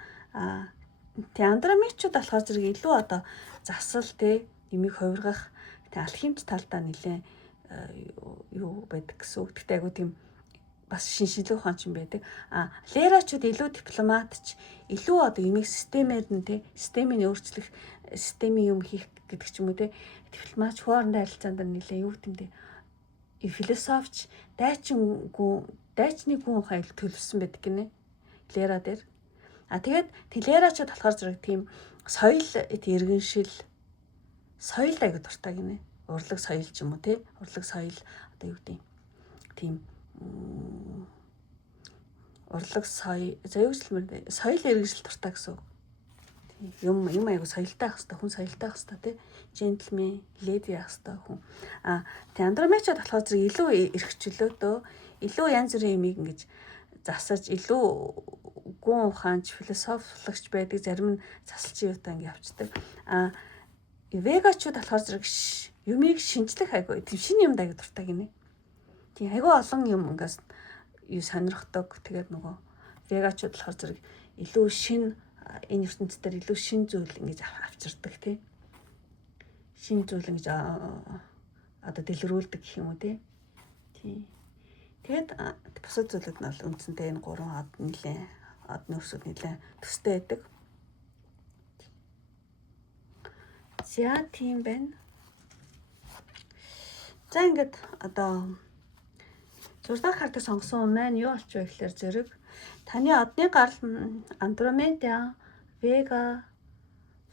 тий андромедчуд болохоор зэрэг илүү одоо засал тий нэмийг хувиргах тий алхимч талдаа нэлээ юу байдаг гэсэн үг. Гэхдээ айгу тийм бас шинжлэх ухаанч юм байдаг. Лерачуд илүү дипломатч, илүү одоо юмыг системээр нь тий системийг өөрчлөх, системийн юм хийх гэдэг ч юм уу тий дипломатч хоорондоо харилцаанд нэлээ юу гэмтэй философич дайчны гүн ухаан төлөвсөн байдаг гинэ. Лера дээр. Тэгээд Лерачуд болохоор зэрэг тийм соёл иргэншил соёл аяг дуртай гинэ. Урлаг соёл ч юм уу тий урлаг соёл одоо юу гэдэг тийм урлаг соёл иргэншил дуртай гэсэн үг. Юм аягүй соёлтой байх хэрэгтэй, хүн соёлтой байх хэрэгтэй тий. Gentleman, lady байх хэрэгтэй хүн. Тэг Андромеда болохоор зэрэг илүү эрхчлөөдөө илүү янз бүрийн юмыг ингэж засаж илүү гүн ухаанч философиологч байдаг, зарим нь засалчин юутай ингэ явцдаг. Вегачуд болохоор зэрэг юмыг шинжлэх аягүй тийм шинэ юм аягүй дуртай гинэ. Тийм аягүй олон юм ингээс юу сонирхдог. Тэгээд нөгөө вегачуд болохоор зэрэг илүү шинэ энэ ертөнцийн дээр илүү шинэ зүйл ингэж авчирдаг тий. Шинэ зүйл ингэж одоо дэлгэрүүлдэг гэх юм уу тий. Тийм. Тэгээд бусад зүйлүүд нь бол үндсэндээ энэ гурван од нэлээ од нөөцүүд нэлээ төстэй байдаг. За тийм байна. За ингээд одоо 6 дахь картыг сонгосон юм маань юу болчих вэ гэхээр зэрэг таны одны гал Андромеда, Вега,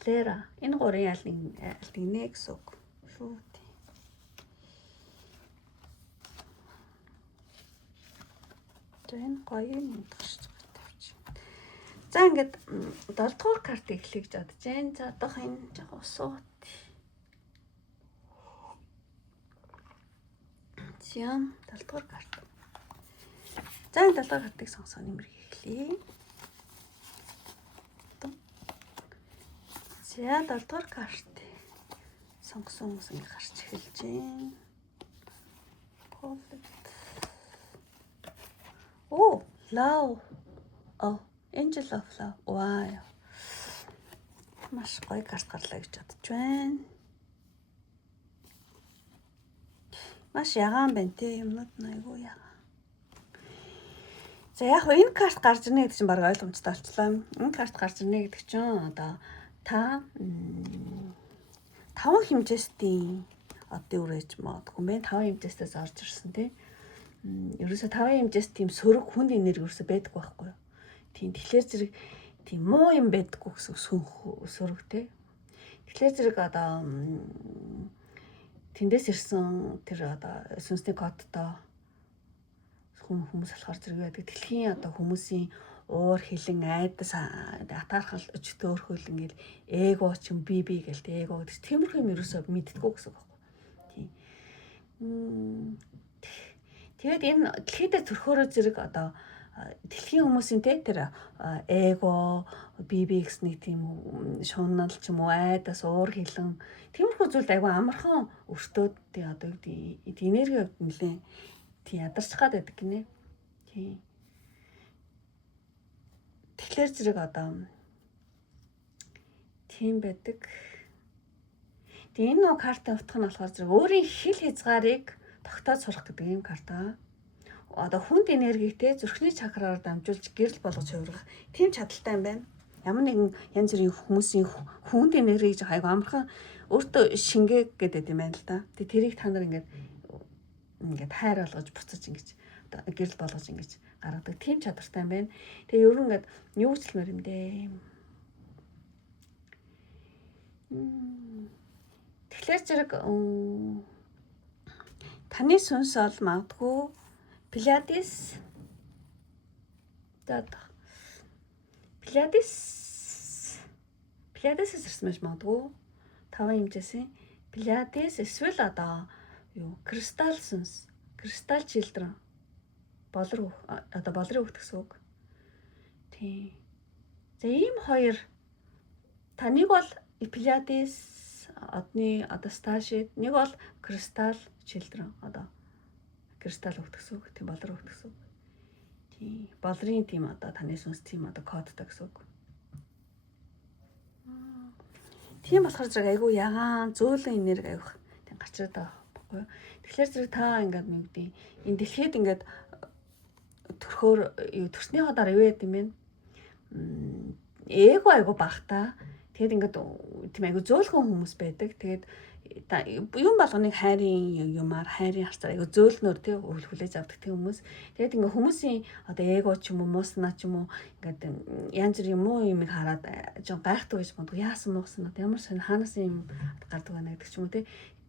Лера энэ гурван альнэ гэсэн үг. Шүү. Энэ гоё юм тавьчих. За ингээд 7 дугаар картыг эхлэе гэж бодож байна. За одоох энэ жоо усууд. Зям 7 дугаар карт. За энэ 7 дугаар картыг сонгосоо нэмэр эхлэе. За 7 дугаар карт сонгосон хүмүүс ингэ гарч эхэлж байна. Оо, love. Angel of Love. Wow. Маш гоё карт гарлаа гэж бодож байна. Маш ягаан байна те юмнууд айгүй ягаан. За яг энэ карт гарч ирнэ гэдэг чинь баг ойлгомжтой болчлаа. Энэ карт гарч ирнэ гэдэг чинь одоо та 5 хэмжээстийн одоо үрэж магадгүй мэн 5 хэмжээстээс орж ирсэн те. Ерөөсө 5 хэмжээс тийм сөрөг хүнд энерги ерөөсө байдаг байхгүй юу? Тийм тэгэхээр зэрэг тийм муу юм байдаггүй гэсэн сөрөг те. Тэгэхээр зэрэг одоо тэндээс ирсэн тэр одоо сүнсний кодтой хүмүүс болохоор зэрэг байдаг. Дэлхийн одоо хүмүүсийн уур хилэн айдас атаархал өчтөөрхөл ингээл эго ч юм би гэл те эго гэдэг тиймэрхүү юм ерөөсөө мэддэггүй гэсэн үг байхгүй. Тийм. Тэгээд энэ дэлхийдээ төрхөөрөө зэрэг одоо дэлхийн хүмүүсийн тэр эго, би гэсэн нэг тийм шунал ч юм уу айдас уур хилэн тиймэрхүү зүйлд айгүй амархан өртөөд тий одоо энерги нэлээ тий ядарч гад байдаг гинэ. Тий. Тэгэхээр зэрэг одоо тийм байдаг. Тэгээ энэ нэг картын утга нь болохоор зэрэг өөрийн хил хязгаарыг тогтоож сурах гэдэг юм карта. Одоо хүнд энергитэй зүрхний чакрааар дамжуулж гэрэл болгож хувирах тийм чадaltaй юм байна. Ямар нэгэн янз бүрийн хүмүүсийн хүнд энергийг айгүй амархан өөртөө шингээг гэдэг юм байна л да. Тэгээ тэрийг та нар ингээд хайр болгож буцаж ингэж одоо гэрэл болгож ингэж гаргадаг тийм чадвартай юм байна. Тэгээ ер нь ингээд юу хэлмээр юм дээ. Тэгэхээр зэрэг таны сүнс ол магадгүй Пиладес Пиладесээс ирсэн байж магадгүй 5 хэмжээсэн Пиладес эсвэл одоо юу кристалл сүнс кристалл children болроо одоо болрын хөвгт гэсэн үг. Тийм. За ийм хоёр таныг бол Пиладес одны одоо сташид нэг бол кристалл children одоо кристалл хөвгт гэсэн үг. Тийм болрын хөвгт гэсэн үг. Тийм. Болрын тийм одоо таны сүнс тийм одоо кодтой гэсэн үг. Тийм болохоор зэрэг айгүй ягаан зөөлөн энерги авих тийм гарч ирээд байгаа байхгүй юу. Тэгэхээр зэрэг та ингээд юу гэдэг энэ дэлхийд ингээд төрхөөр төрсний ходоор юу яд юм бэ? Эго айгүй багтаа. Тэгээд ингээд тийм айгүй зөөлхөн хүмүүс байдаг. Тэгээд юм болгоныг хайрын юмар хайрын харцаар айгүй зөөлнөр тий хүлээж авдаг тийм хүмүүс. Тэгээд ингээ хүмүүсийн одоо эго ч юм уу мууснаа ч юм уу ингээд янз бүр юм уу юмыг хараад жоо гайхдаг гэж боддог. Яасан муусан одоо ямар сонь хаанаас юм гардаг байна гэдэг ч юм уу тий.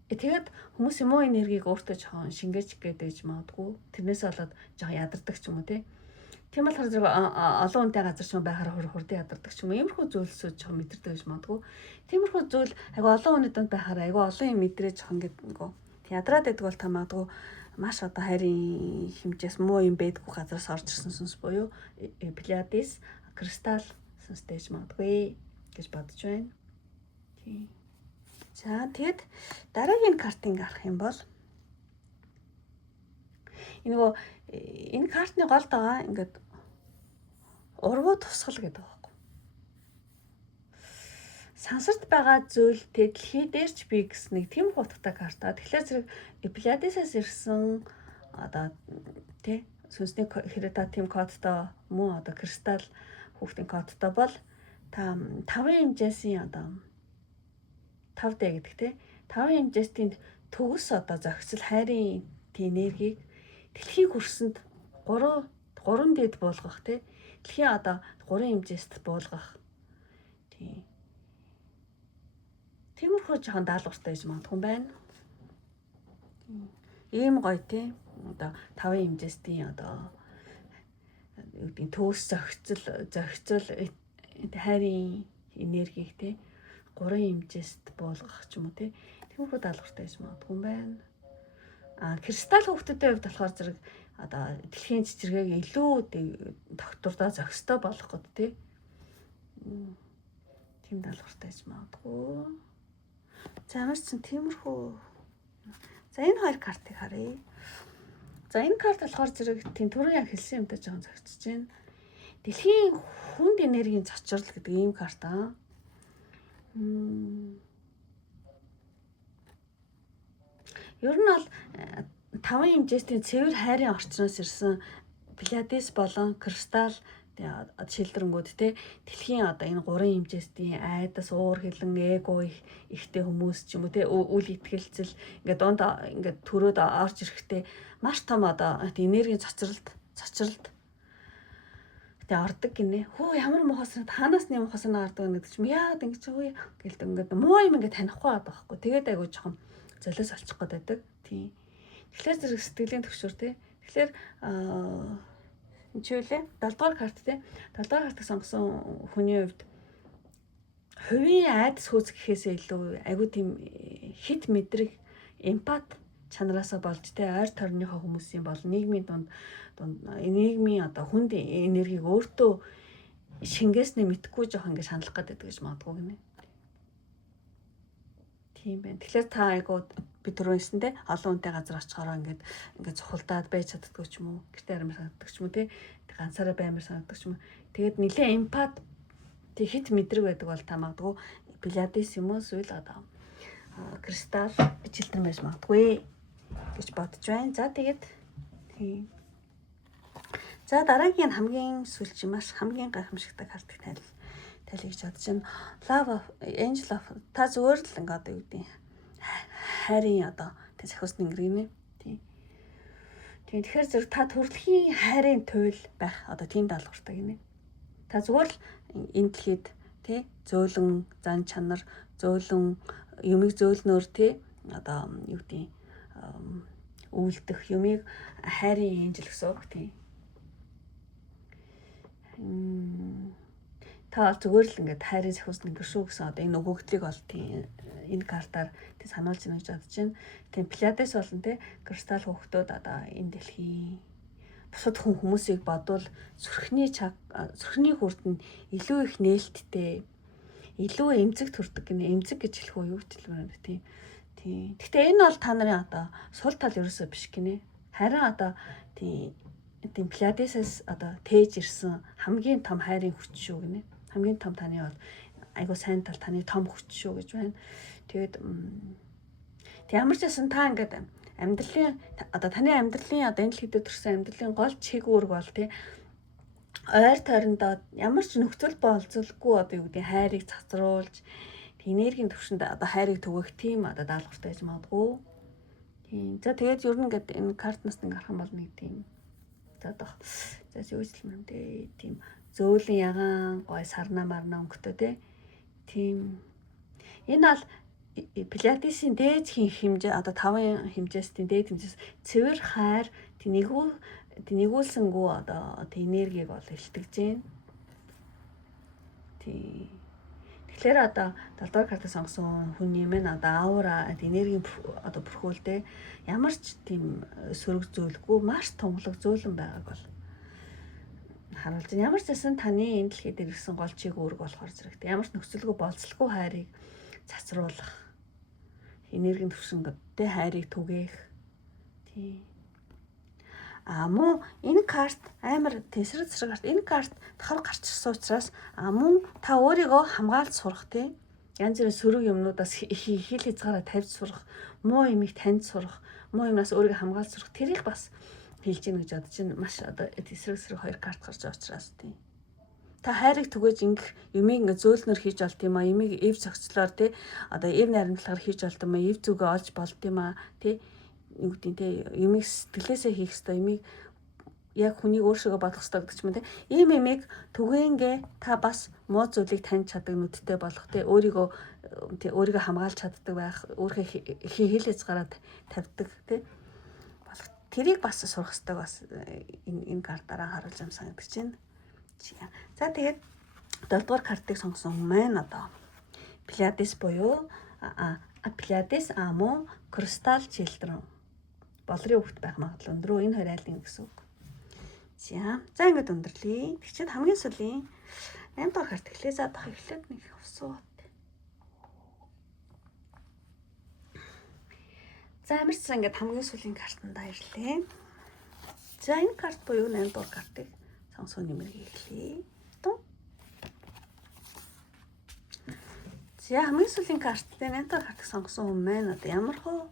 Тэгээд хүмүүс юм уу энергийг өөртөө жоохон шингээж гээд байж магадгүй. Тэрнээс болоод жоохон ядардаг ч юм уу тий. Тийм болохоор зэрэг олон хүнтэй газар ч юм байхаар хурдан ядардаг ч юм уу. Иймэрхүү зүйлсүүд жоохон мэдэрдэг гэж магадгүй. Тиймэрхүү зүйл айгу олон хүний донд байхаар айгу олон юм мэдрээ жоохон ингээд нөгөө ядраад байдаг бол та магадгүй маш одоо хайрын хэмжээс муу юм байдаггүй газараас орж ирсэн сүнс буюу Пилиадес, кристалл сүнстэй магадгүй гэж бодож байна. Тийм. За тэгэд дараагийн картыг харах юм бол энэ картны голд байгаа ингээд ургуу тусгал гэдэг байхгүй. Сансарт байгаа зүйл дэлхий дээр ч би гэсэн нэг тийм утгатай карта. Тэгэхээр зэрэг Пилиадесээс ирсэн одоо тий сүнсний херета тим кодтой мөн одоо кристалл хүүхдийн кодтой бол та 5 хэмжээсийн одоо 5D гэдэг тий 5 хэмжээсийн төгс одоо зохицол хайрын энергийг дэлхийг хүрсэнд 3 дэд буулгах тий дэлхийн одоо 3 хэмжээст буулгах тиймэрхүү жоохон даалгавартай гэж магадгүй байна. Ийм гоё тий одоо 5 хэмжээстийн одоо юу гэдэг төгс зохицол хайрын энергийг тий 3 хэмжээст буулгах ч юм уу тий тиймэрхүү даалгавартай гэж магадгүй байна. Кристалл хүүхдүүдийн хувьд болохоор зэрэг одоо дэлхийн цэцэргийг илүү доктордоо зохистой болгох гэдэг тийм даалгавартай гэж магадгүй. За ямарчсан тиймэрхүү. За энэ хоёр картыг харъя. За энэ карт болохоор зэрэг тийм түрүүн яг хэлсэн юмтай жоохон зохицож байна. Дэлхийн хүнд энергийн цочрол гэдэг ийм карт аа. Ер нь бол 5 хэмжээсийн цэвэр хайрын орчноос ирсэн Пилиадес болон кристалл шилдрэнгүүд те дэлхийн одоо энэ 3 хэмжээсийн айдас уур хилэн эго ихтэй хүмүүс ч юм уу те үл итгэлцэл ингээд донд ингээд төрөөд орж ирэхдээ маш том одоо энергийн цочролд тэгээ ордог гинэ. Хөө ямар муухай санаа танаас нэг муухай санаа ордог гэдэг чинь яагаад ингэж үгүй гэлдэг ингээд муу юм ингээд танихгүй байдаг байхгүй. Тэгээд айгуу жоохон золиос олчих гээд байдаг. Тийм. Тэгэхээр зэрэг сэтгэлийн төвшөр тий. Тэгэхээр энэ ч үлээ 7 дугаар карт тий. 7 дугаар картыг сонгосон хүний хувьд хувийн айдас хөөц гэхээсээ илүү айгуу тийм хит мэдрэг эмпат чанараасаа болж тий ойр тойрныхоо хүмүүсийн бол нийгмийн дунд нийгмийн одоо хүнд энергийг өөртөө шингээснээ мэдхгүй жоох ингэ шаналх гэдэг гэж магадгүй гинэ. Тийм байна. Тэгэхээр та айгуу би түрүүнсэн те олон хүнтэй газар очихороо ингээд цухалдаад байж чаддгүй ч юм уу. Гэртээ аримаар санагддаг ч юм уу те. Ганцаараа баймаар санагддаг ч юм уу. Тэгээд нэлээ эмпат тэг хит мэдрэг байдаг бол та магадгүй Пилиадес юм уу эсвэл одоо кристалл чилдрэн байж магадгүй гэж бодож байна. За тэгээд тийм. За дараагийн хамгийн сүүлчийн маш хамгийн гайхамшигтай картыг тайлхий гэж бодож байна. Love of Angel of та зүгээр л ингээ одоо юу гэдэг хайрын одоо тэг сахиусны ингэргэнэ. Тийм. Тэгэхээр зөв та төрөлхийн хайрын туйл байх одоо тийм даалгавартай гинэ. Та зүгээр л энэ дэлхийд тий зөөлөн зан чанар зөөлөн юмыг зөөлнөөр тий одоо юу гэдэг үйлдэх юмыг хайрын энжил гэсэн үг тий. Та зүгээр л ингээд хайрын сахиусны ингэр шүү гэсэн одоо энэ өгөгдлийг бол тийм энэ картаар тий сануулж байна гэж бодож байна. Тийм Пилиадес болон тий кристалл хүүхдүүд одоо энэ дэлхийн бусад хүмүүсийг бодвол зүрхний хүрдэнд илүү их нээлттэй илүү эмзэг төрдөг гэнэ. Эмзэг гэж хэлэх үү юу гэж хэлмээр байна тийм. Гэхдээ энэ бол та нарын одоо сул тал ерөөсөө биш гинэ. Харин одоо тийм Пилиадесээс одоо тээж ирсэн хамгийн том хайрын хүч шүү гинэ. Хамгийн том таны бол айгуу сайн тал таны том хүч шүү гэж байна. Тэгээд ямар ч байсан та ингээд амьдралын одоо таны амьдралын одоо энэ дэлхийд төрсэн амьдралын гол чиг үүрэг бол тий ойр тойрондоо ямар ч нөхцөл болцолгүй одоо юу гэдэг хайрыг цацруулж энергийн төвшөнд одоо хайрыг түгэх тийм одоо даалгавартай гэж магадгүй. Тийм. За тэгээд ер нь ингээд энэ картнаас нэг харах юм бол нэг тийм за юу ч юм дээ тийм зөөлөн ягаан гой сарна марна өнгөтэй тийм. Энэ бол Пилиадесийн дээд хэмжээ одоо 5 хэмжээсийн дээд хэмжээс цэвэр хайр тийм нэггүй нэгүүлсэнгүү одоо энергийг бол илтгэж байна. Тэгэхээр одоо 7 дугаар картыг сонгосон хүний мэн одоо аура энергийн одоо бүрхүүлдэ ямар ч тийм сөрөг зүйлгүй маш тунгалаг зөөлөн байгааг бол харуулж байна. Ямар ч байсан таны энэ дэлхий дээр ирсэн гол чиг үүрэг болохоор зэрэгтэй. Ямар ч нөхцөлгүй болцлогүй хайрыг цацруулах, энергийн төвшөнгөдтэй хайрыг түгээх. Мөн энэ карт амар тесрэг карт. Энэ карт давхар гарч ирсэн учраас мөн та өөрийгөө хамгаалж сурах тийм янз бүрийн сөрөг юмнуудаас хил хязгаараа тавьж сурах, муу юмыг таньж сурах, муу юмнаас өөрийгөө хамгаалж сурах тэрийг бас хэлж гин гэж бодож байна. Маш одоо тесрэг хоёр карт гарч байгаа учраас тийм. Та хайрыг түгэж ингэх юмыг ингээ зөөлнөр хийж болт юм а, юмыг эв зохицлоор тий одоо эв наримтлагаар хийж болт юм а, эв зүгээ олж болт юм а тий юу гэдэг те юмыг сэтгэлээсээ хийх ёстой, юмыг яг хүнийг өөрсгөө бодох ёстой гэдэг ч юм те. Ийм юмыг түгээнгээ та бас муу зүйлийг таньж чаддаг, нүдтэй болох те өөрийгөө хамгаалж чаддаг байх, өөрийнхөө хил хязгаараа тавьдаг те болох. Тэрийг бас сурах ёстой бас энэ картаараа харуулж юм санагдаж байна. За тэгээд 7 дугаар картыг сонгосон маань одоо Пleiades буюу Pleiades Amo Crystal Children болрын хөвгт байх магадлал өндөр. Энэ хоёр айлын гэсэн үг. За ингээд өндөрлөе. Тэгчээд хамгийн сүүлийн 8 дугаар карт эхлэе. За дах эхлээд нэг усууд. За амарчсан ингээд хамгийн сүүлийн картандаа ирлээ. За энэ карт буюу 8 дугаар картыг сонгосон нэмэрийг эхлэе. За хамгийн сүүлийн карт 8 дугаар картыг сонгосон хүн маань одоо ямар хөө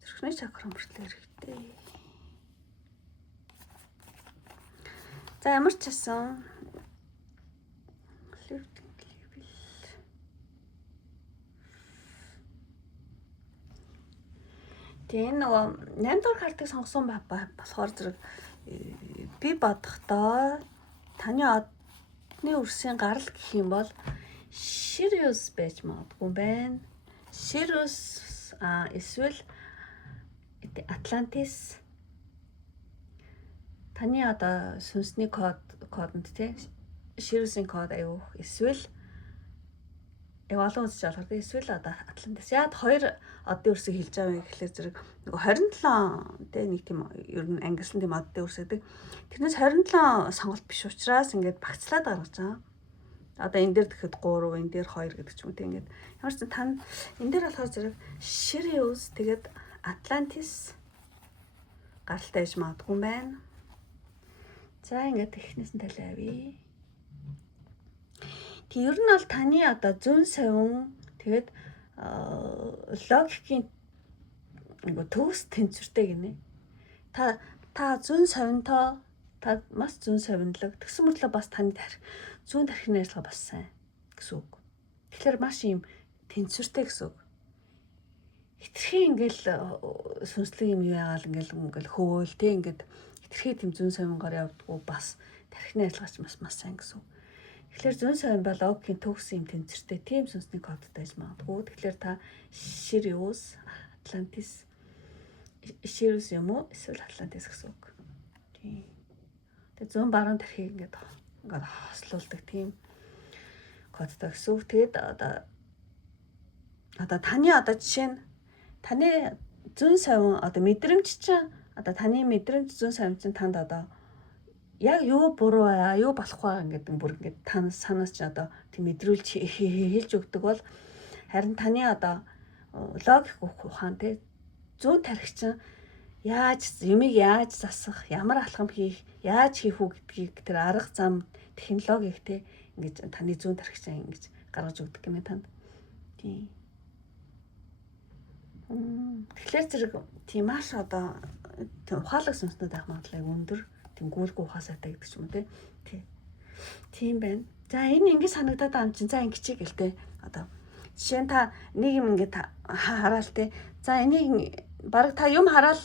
зүрхний чакра мөртлөө хэрэгтэй. За ямар ч гэсэн тэгээ нөгөө 8 дугаар картыг сонгосон болохоор зэрэг би бодохдоо таны одны үрсийн гарал гэх юм бол Sirius байж магадгүй байна. Sirius эсвэл Atlantis таны одоо сүнсний кодонд тий Sirius-ийн код аюу эсвэл олон үзэж болохоор эсвэл одоо Atlantis яад хоёр одын үрсийг хэлж байгаа юм гэхэлэр зэрэг нөгөө 27 тий нэг тийм ер нь ангилсан тийм одын үрс гэдэг. Тэрнээс 27 сонголт биш учраас ингээд багцлаад гаргаж байгаа. Одоо энэ дээр тэгэхэд 3, энэ дээр 2 гэдэг ч юм уу тийм ингээд ямар ч тань энэ дээр болохоор зэрэг Sirius тэгээд Atlantis гаралтай ээж магадгүй байна. За ингээд эхнээс нь талаа авъя. Тэг ер нь бол таны одоо зүүн совин тэгээд логикийн нөгөө төгс тэнцвэртэй гинэ. Та зүүн совинтоо та маш зүүн совинлог тэгсэн мэтлээ бас таны зүүн тархины ажиллагаа бас сайн гэсэн үг. Тэгэхээр маш юм тэнцвэртэй гэсэн үг. Хитрхи ингээл сүнслэг юм яагаал ингээл хөөл те ингээд хитрхи тийм зүүн совингоор явдггүй бас тархины ажиллагаач маш сайн гэсэн үг. Тэгэхээр зүүн совин бол логикийн төгс юм тэнцвэртэй тийм сүнсний кодтой байж магадгүй. Тэгэхээр та Sirius, Atlantis Sirius юм уу эсвэл Atlantis гэсэн үг. Тийм. Тэгээ зүүн баруун тархийг ингээд хослуулдаг тийм кодтой гэсэн үг. Тэгээд одоо таны одоо жишээ нь таны зүүн совин одоо мэдрэмж чинь одоо таны мэдрэмж зүүн совин чинь танд одоо яг юу буруу аа юу болох вэ гэдэг бүр ингээд та санаас чи одоо тийм мэдрүүлж хэлж өгдөг бол харин таны одоо логик ухаан тий зүүн тархи чинь юмыг яаж засах, ямар алхам хийх, яаж хийх үү гэдгийг тэр арга зам, технологиг те ингэж таны зүүн тархи чинь ингэж гаргаж өгдөг юм танд. Тийм. Тэгэхээр зэрэг тийм маш одоо ухаалаг сүнснүүд байх магадлал өндөр. Тийм гүйлгүй ухаасаатай гэдэг ч юм уу те. Тийм байна. За энэ ингэ санагдаад байгаа юм чинь за ингэчиг гэл те. Одоо жишээ нь та нэг юм ингэ хараал те. За энийг баг та юм хараал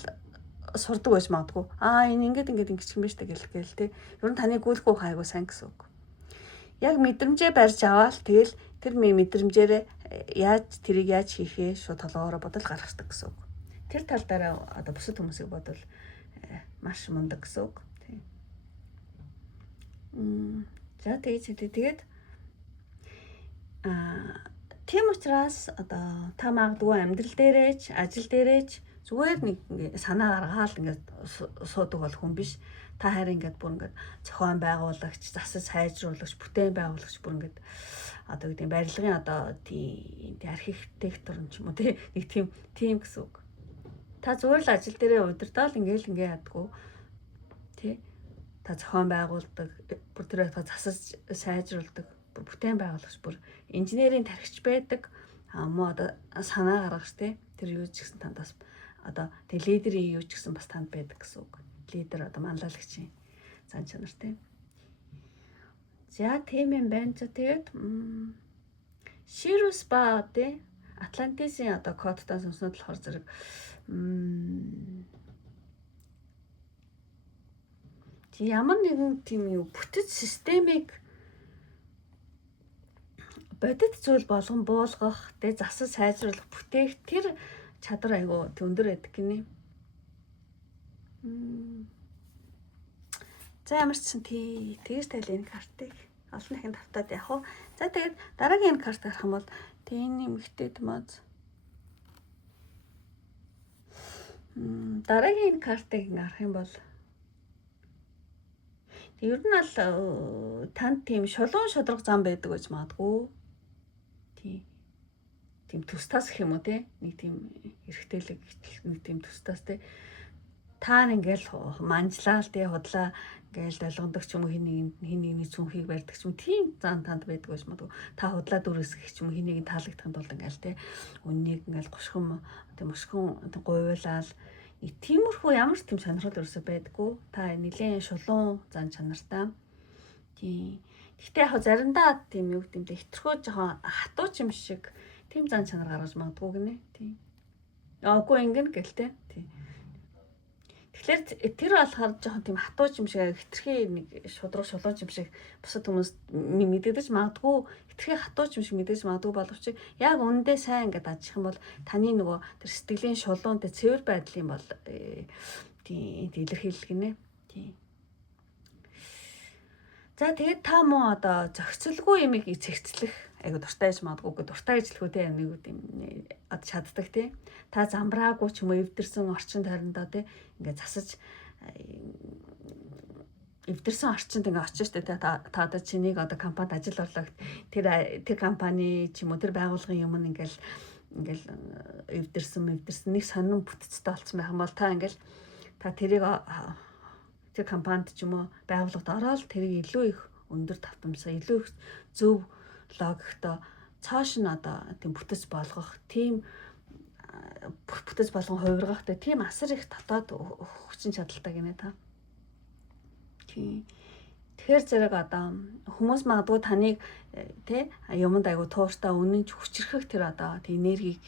сурдаг байж магадгүй. Энэ ингэдэг ингэчих юм биш гээл те. Ер нь таны гүйлгүй хайгуу сайн гэсэн үг. Яг мэдрэмжээ барьж аваад тэгэл тэр мэдрэмжээрээ тэрийг яаж хийхээ шууд толгоороо бодол гаргахдаг гэсэн үг. Тэр тал дээр одоо бусад хүмүүсийг бодвол маш мундаг гэсэн үг. За тэгээд тийм учраас одоо та магадгүй амьдрал дээрээч, ажил дээрээч зүгээр нэг санаа гаргаад ингээд суудаг бол хүн биш. Та харин ингээд бүр ингээд зохион байгуулагч, засаж сайжруулагч, бүтээн байгуулагч бүр ингээд одоо гэдэг барилгын одоо тийм архитектор ч юм уу нэг тийм гэсэн үг. Та зүгээр л ажил дээрээ удирдаал ингээд ядгүй тий. Та зохион байгуулдаг, бүр тэр та засаж сайжруулдаг, бүр бүтээн байгуулагч, бүр инженерийн тархич байдаг. Муу одоо санаа гаргаж тий. Тэр юу ч гэсэн тандаас одоо тэг лидерийн юу ч гэсэн бас танд байдаг гэсэн үг. Лидер одоо манлайлагчийн зан чанартай. За тийм юм байна ч тэгээд Sirius ба тий Atlantis-ийн одоо кодтаа сонсноод болохоор зэрэг ямар нэгэн тийм юу бүтэц системийг бодит зүйл болгон буулгах, тэ засаж сайжруулах, бүтээх тэр чадвар айгуу өндөр байдаг гинэ. За ямар ч сан тэгж тайлын картыг олон дахин тавтаад явах уу. За тэгээд дараагийн энэ карт харах юм бол тэний эмэгтэйд маз. Дараагийн энэ картыг харах юм бол ер нь аль танд тийм шулуун шудраг зам байдаг гэж магадгүй. Тийм тустаас гэх юм уу те нэг тийм эргэтэлэг нэг тийм тустаас те та ингээл манжлал те худлаа ингээл долгодог ч юм уу хин нэгний цүнхийг барьдаг ч юм тийм зан танд байдаг гэж магадгүй. Та худлаа дүрсгэх ч юм уу хин нэг таалагдахын тулд ингээл те үннийг ингээл гушгам тийм өшгөн гуйлал тиймэрхүү ямар ч тийм сонирхол өрсөй байдаггүй. Та нэлээд шулуун зан чанартай. Тийм. Гэхдээ яг заримдаа тийм юу гэдэг юм хитрхөө жоохон хатуу юм шиг тийм зан чанар гаргаж магадгүй гинэ. Тийм. Аагүй ингэн гэлтэй. Тийм. Тэгэхээр тэр болохоор жоохон тийм хатуу юм шиг хитрхээ нэг шудраг шулуун юм шиг бусад хүмүүс мэдэгдэж магадгүй. Хитрхээ хатуу юм шиг мэдээж магадгүй боловч яг үнэндээ сайн ингээд ажих юм бол таны нөгөө тэр сэтгэлийн шулуунтэй цэвэр байдлын бол тийм илэрхийлэл гинэ. Тийм. За тэгээд та муу одоо зохицолгүй юмыг цэгцлэх айгу дуртай гэж магадгүй дуртай гэж хэлэхүү те нэг юм ад чаддаг те та замбраагүй ч юм уу эвдэрсэн орчин тойрондоо те ингээд засаж эвдэрсэн орчинд ингээд очиж штэ те та одоо чинийг одоо компанид ажил орлогт тэр компани ч юм уу тэр байгууллагын юм ингээл эвдэрсэн нэг сонин бүтцтэй болсон байх юм бол та ингээл та тэрийг тэр компанид ч юм уу байгууллагад ороод тэрийг илүү их өндөр давтамжтай илүү их зөв логиктой цааш нь одоо тийм бүтэц болгох тийм бүтэц болгон хувиргахтай тийм асар их дотоод хүчин чадалтай гинэ та. Тэгэхээр зэрэг одоо хүмүүс магадгүй таныг тий юмд айгу тууштай үнэнч хүчрхэх тэр одоо тийм энергийг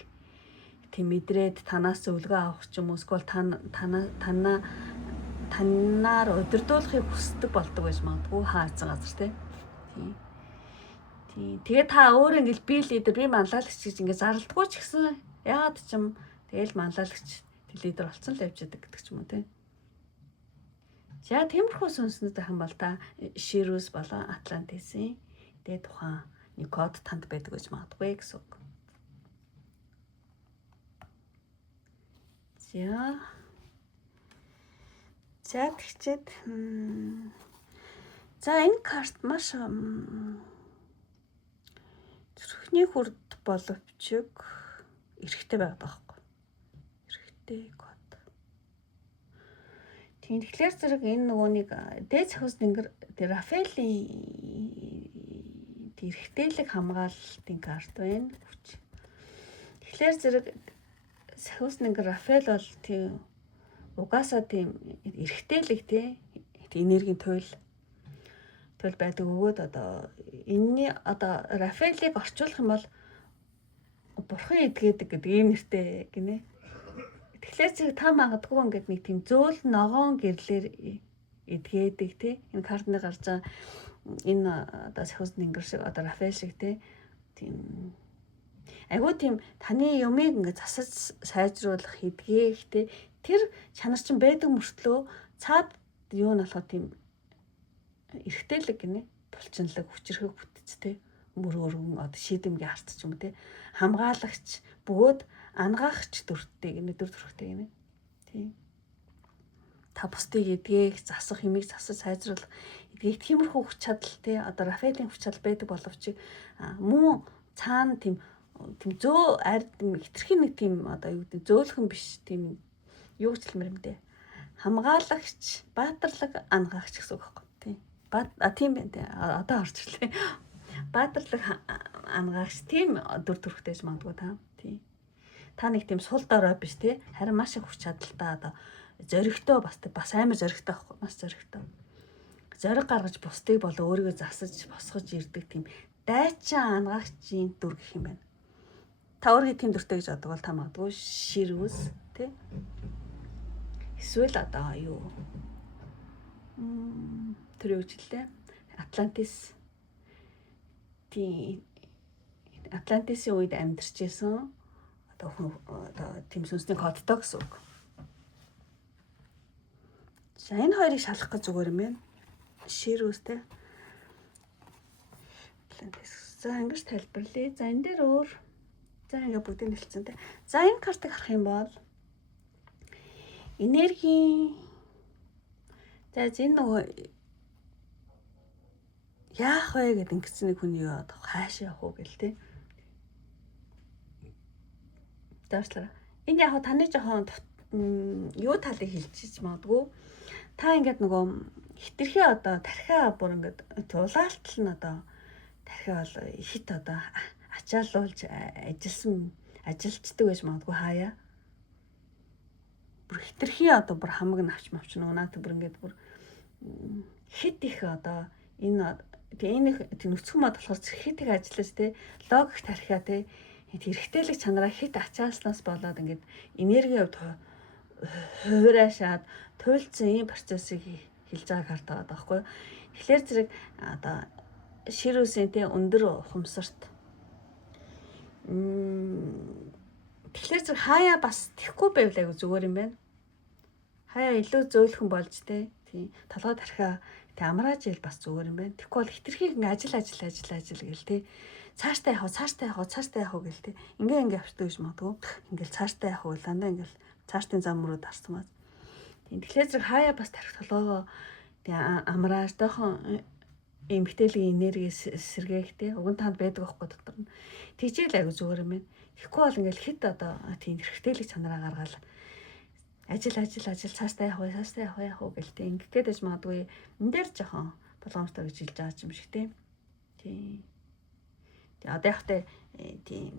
тийм мэдрээд танаас зөвлөгөө авах ч юм уу эсвэл танаар удирдуулахыг хүсдэг болдог байж магадгүй хаацсан газар тий. Тэгээ та өөр ингээл би лидер би манлайлагч гэж ингээд зарлдаггүй ч гэсэн яагаад ч юм тэгэл манлайлагч лидер болсон л явж байдаг гэдэг ч юм уу тий. За тиймэрхүү сүнснүүд байх юм бол та Sirius болон Atlantis-ийн дээд тухайн нэг код танд байдаг гэж магадгүй гэсэн үг. За тэгчээд за энэ карт маш зүрхний хүрд боловч эрэхтэй байгаад байгаа байхгүй. Эрэхтэй код. Тийм тэгэхээр зэрэг энэ нөгөө нэг дээд сахиус дэнгэр тэр Рафаэлийн эрэхтэйлэг хамгаалтын карт байна. Тэгэхээр зэрэг сахиус дэнгэр Рафаэл бол тийм угаасаа тийм эрэхтэйлэг тий энергийн туйл байдаг өгөөд одоо энэний одоо Рафаэлийг орчуулах юм бол бурхан эдгээдэг гэдэг ийм нэртэй гинэ. Тэгэхээр чи та магадгүй ингээд нэг тийм зөөл ногоон гэрлэр эдгээдэг тий энэ картны гарч байгаа энэ одоо сахиус дэнгэр шиг одоо Рафаэл шиг тий тийм Айгуу тийм таны юмыг ингээд засаж сайжруулах хийдгээ. Гэхдээ тэр чанар чинь байдаг мөртлөө цаад юу нь болохоо тийм эргэтэлэг гинэ. Булчинлаг, хүчрхэг бүтцтэй мөрөөргөн одоо шийдэмгийн арт ч юм уу те. Хамгаалагч, бөгөөд ангаагч дүртэй гинэ, дүр төрхтэй гинэ. Тийм. Та бусдыг эдгээх, засах, хэмийг засаж сайжруулах эдгээх тиймэрхүү хүч чадал те одоо Рафаэлийн хүч чадал байдаг боловч мөн цаана тийм зөө ард хитрхийн нэг тийм одоо юу гэдэг зөөлхөн биш тийм юу ч хэлмэр юм дээ. Хамгаалагч, баатарлаг, ангаагч гэсэн үг байхгүй тийм. Тийм байна те. Одоо орж ирлээ. Баатарлаг, ангаагч тийм дүр төрхтэйж магадгүй та. Тийм. Та нэг тийм сул дорой биш те. Харин маш их хүч чадалтай одоо зоригтой бас амар зоригтой байхгүй маш зоригтой. Зориг гаргаж бусдыг болоо өөрийгөө засаж босгож ирдэг тийм дайчин ангаагчийн дүр гэх юм байна. Та өөрийн тийм дүртэй гэж боддог бол та магадгүй ширүүс тий. Эсвэл одоо юу тэр үечлээ Атлантис тийм Атлантисын үед амьдарч байсан одоо тийм сүнсний кодтой гэсэн үг. За энэ хоёрыг шалгах гэж зүгээр юм байна. Ширүүстэй. За ингэж тайлбарлая. За энэ дээр өөр за ингээ бүгдийг хэлсэн те. За энэ картыг харах юм бол энергийн за энэ нөгөө яах вэ гэдэг ингэсэн нэг хүн юу хаашаа явах уу гэл те. Даашлаа. Энэ яг таны жоохон юу талыг хэлчихэж магадгүй. Та ингээд нөгөө хитрхи одоо тархиа бүр ингээд улаалтал нь одоо тархиа бол хит одоо ачаалуулж ажилчдаг байж магадгүй хаяа. Бүр хитрхи одоо бүр хамаг навч мавч нуунаад бүр ингээд бүр хит их одоо энэ нөхцөн мод болохоор хит их ажиллаж те логик тархиа те хэрэгтээлэг чанараа хит ачааснаас болоод ингээд энерги хуурайшаад туйлцсан ийм процессыг хэлж байгааг хардаг байхгүй. Тэгэхээр зэрэг одоо ширүүсийн те өндөр ухамсарт тэгэхээр зэрэг хаяа бас тэхгүй байвлаа зүгээр юм байна. Хаяа илүү зөөлхөн болж те тийм толгой тархиа амрааж ил бас зүгээр юм байна. Тэгэхгүй бол хитрхийг ингээ ажил гэл те цааштай явах гэл те ингээ авчдаг гэж магадгүй. Ингээл цааштай явах дандаа ингээл цаашдын зам руу дарсмаа. Тийм тэгэхээр зэрэг хаяа бас тархи толгойгоо амрааж доохон эмгтээлийн энерги сэргээхтэй уган танд байдаг байхгүй дотор нь. Тэгжээл аягүй зүгээр юм байна. Тэгэхгүй бол ингээл хит одоо тийм хэрэгтээлэг чанараа гаргаал ажил цааштай явах уу гэлтэй ингэх гээд байж магадгүй энэ дээр жоохон болгоомжтой гэж хэлж байгаа юм шиг тийм. Тийм. Тэгээ одоо явахтай тийм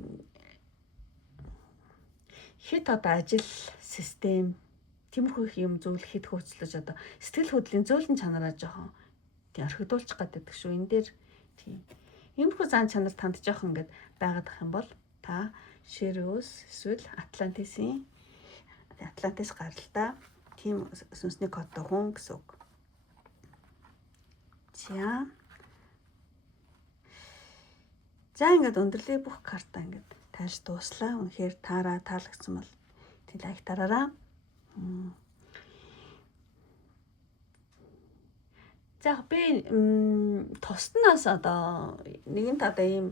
хит одоо ажил систем тиймэрхүү юм зөвлөх хэд хөөцлөж одоо сэтгэл хөдлөлийн зөөлөн чанараа жоохон тийм орхидуулчих гэдэг шүү. Энэ дээр тийм иймэрхүү зан чанар танд жоохон ингээд байгаад ах юм бол та Ширүүс эсвэл Атлантис гаралтай тийм сүнсний кодтой хүн гэсэн үг. За ингээд өндөрлөе бүх карта ингээд тааш дууслаа. Үнэхээр таалагдсан бол тийм лайк дараарай. За би тусднаас одоо нэгэнт одоо ийм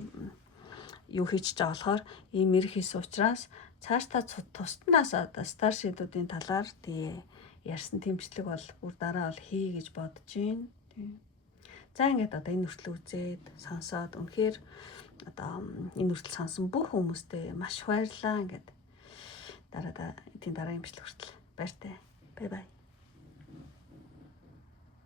юу хийж байгаа болохоор ийм мэр хийсэн учраас цааш та тусднаас одоо старшидуудын талаар тий ярьсан тэмцлэг бол бүр дараа бол хий гэж бодож байна. За ингээд одоо энэ хүртэл үзээд сонсоод үнэхээр одоо энэ хүртэл сонсон бүх хүмүүстээ маш баярлалаа. Ингээд дараа тийм дараагийн бичлэг хүртэл баяртай. Бай бай.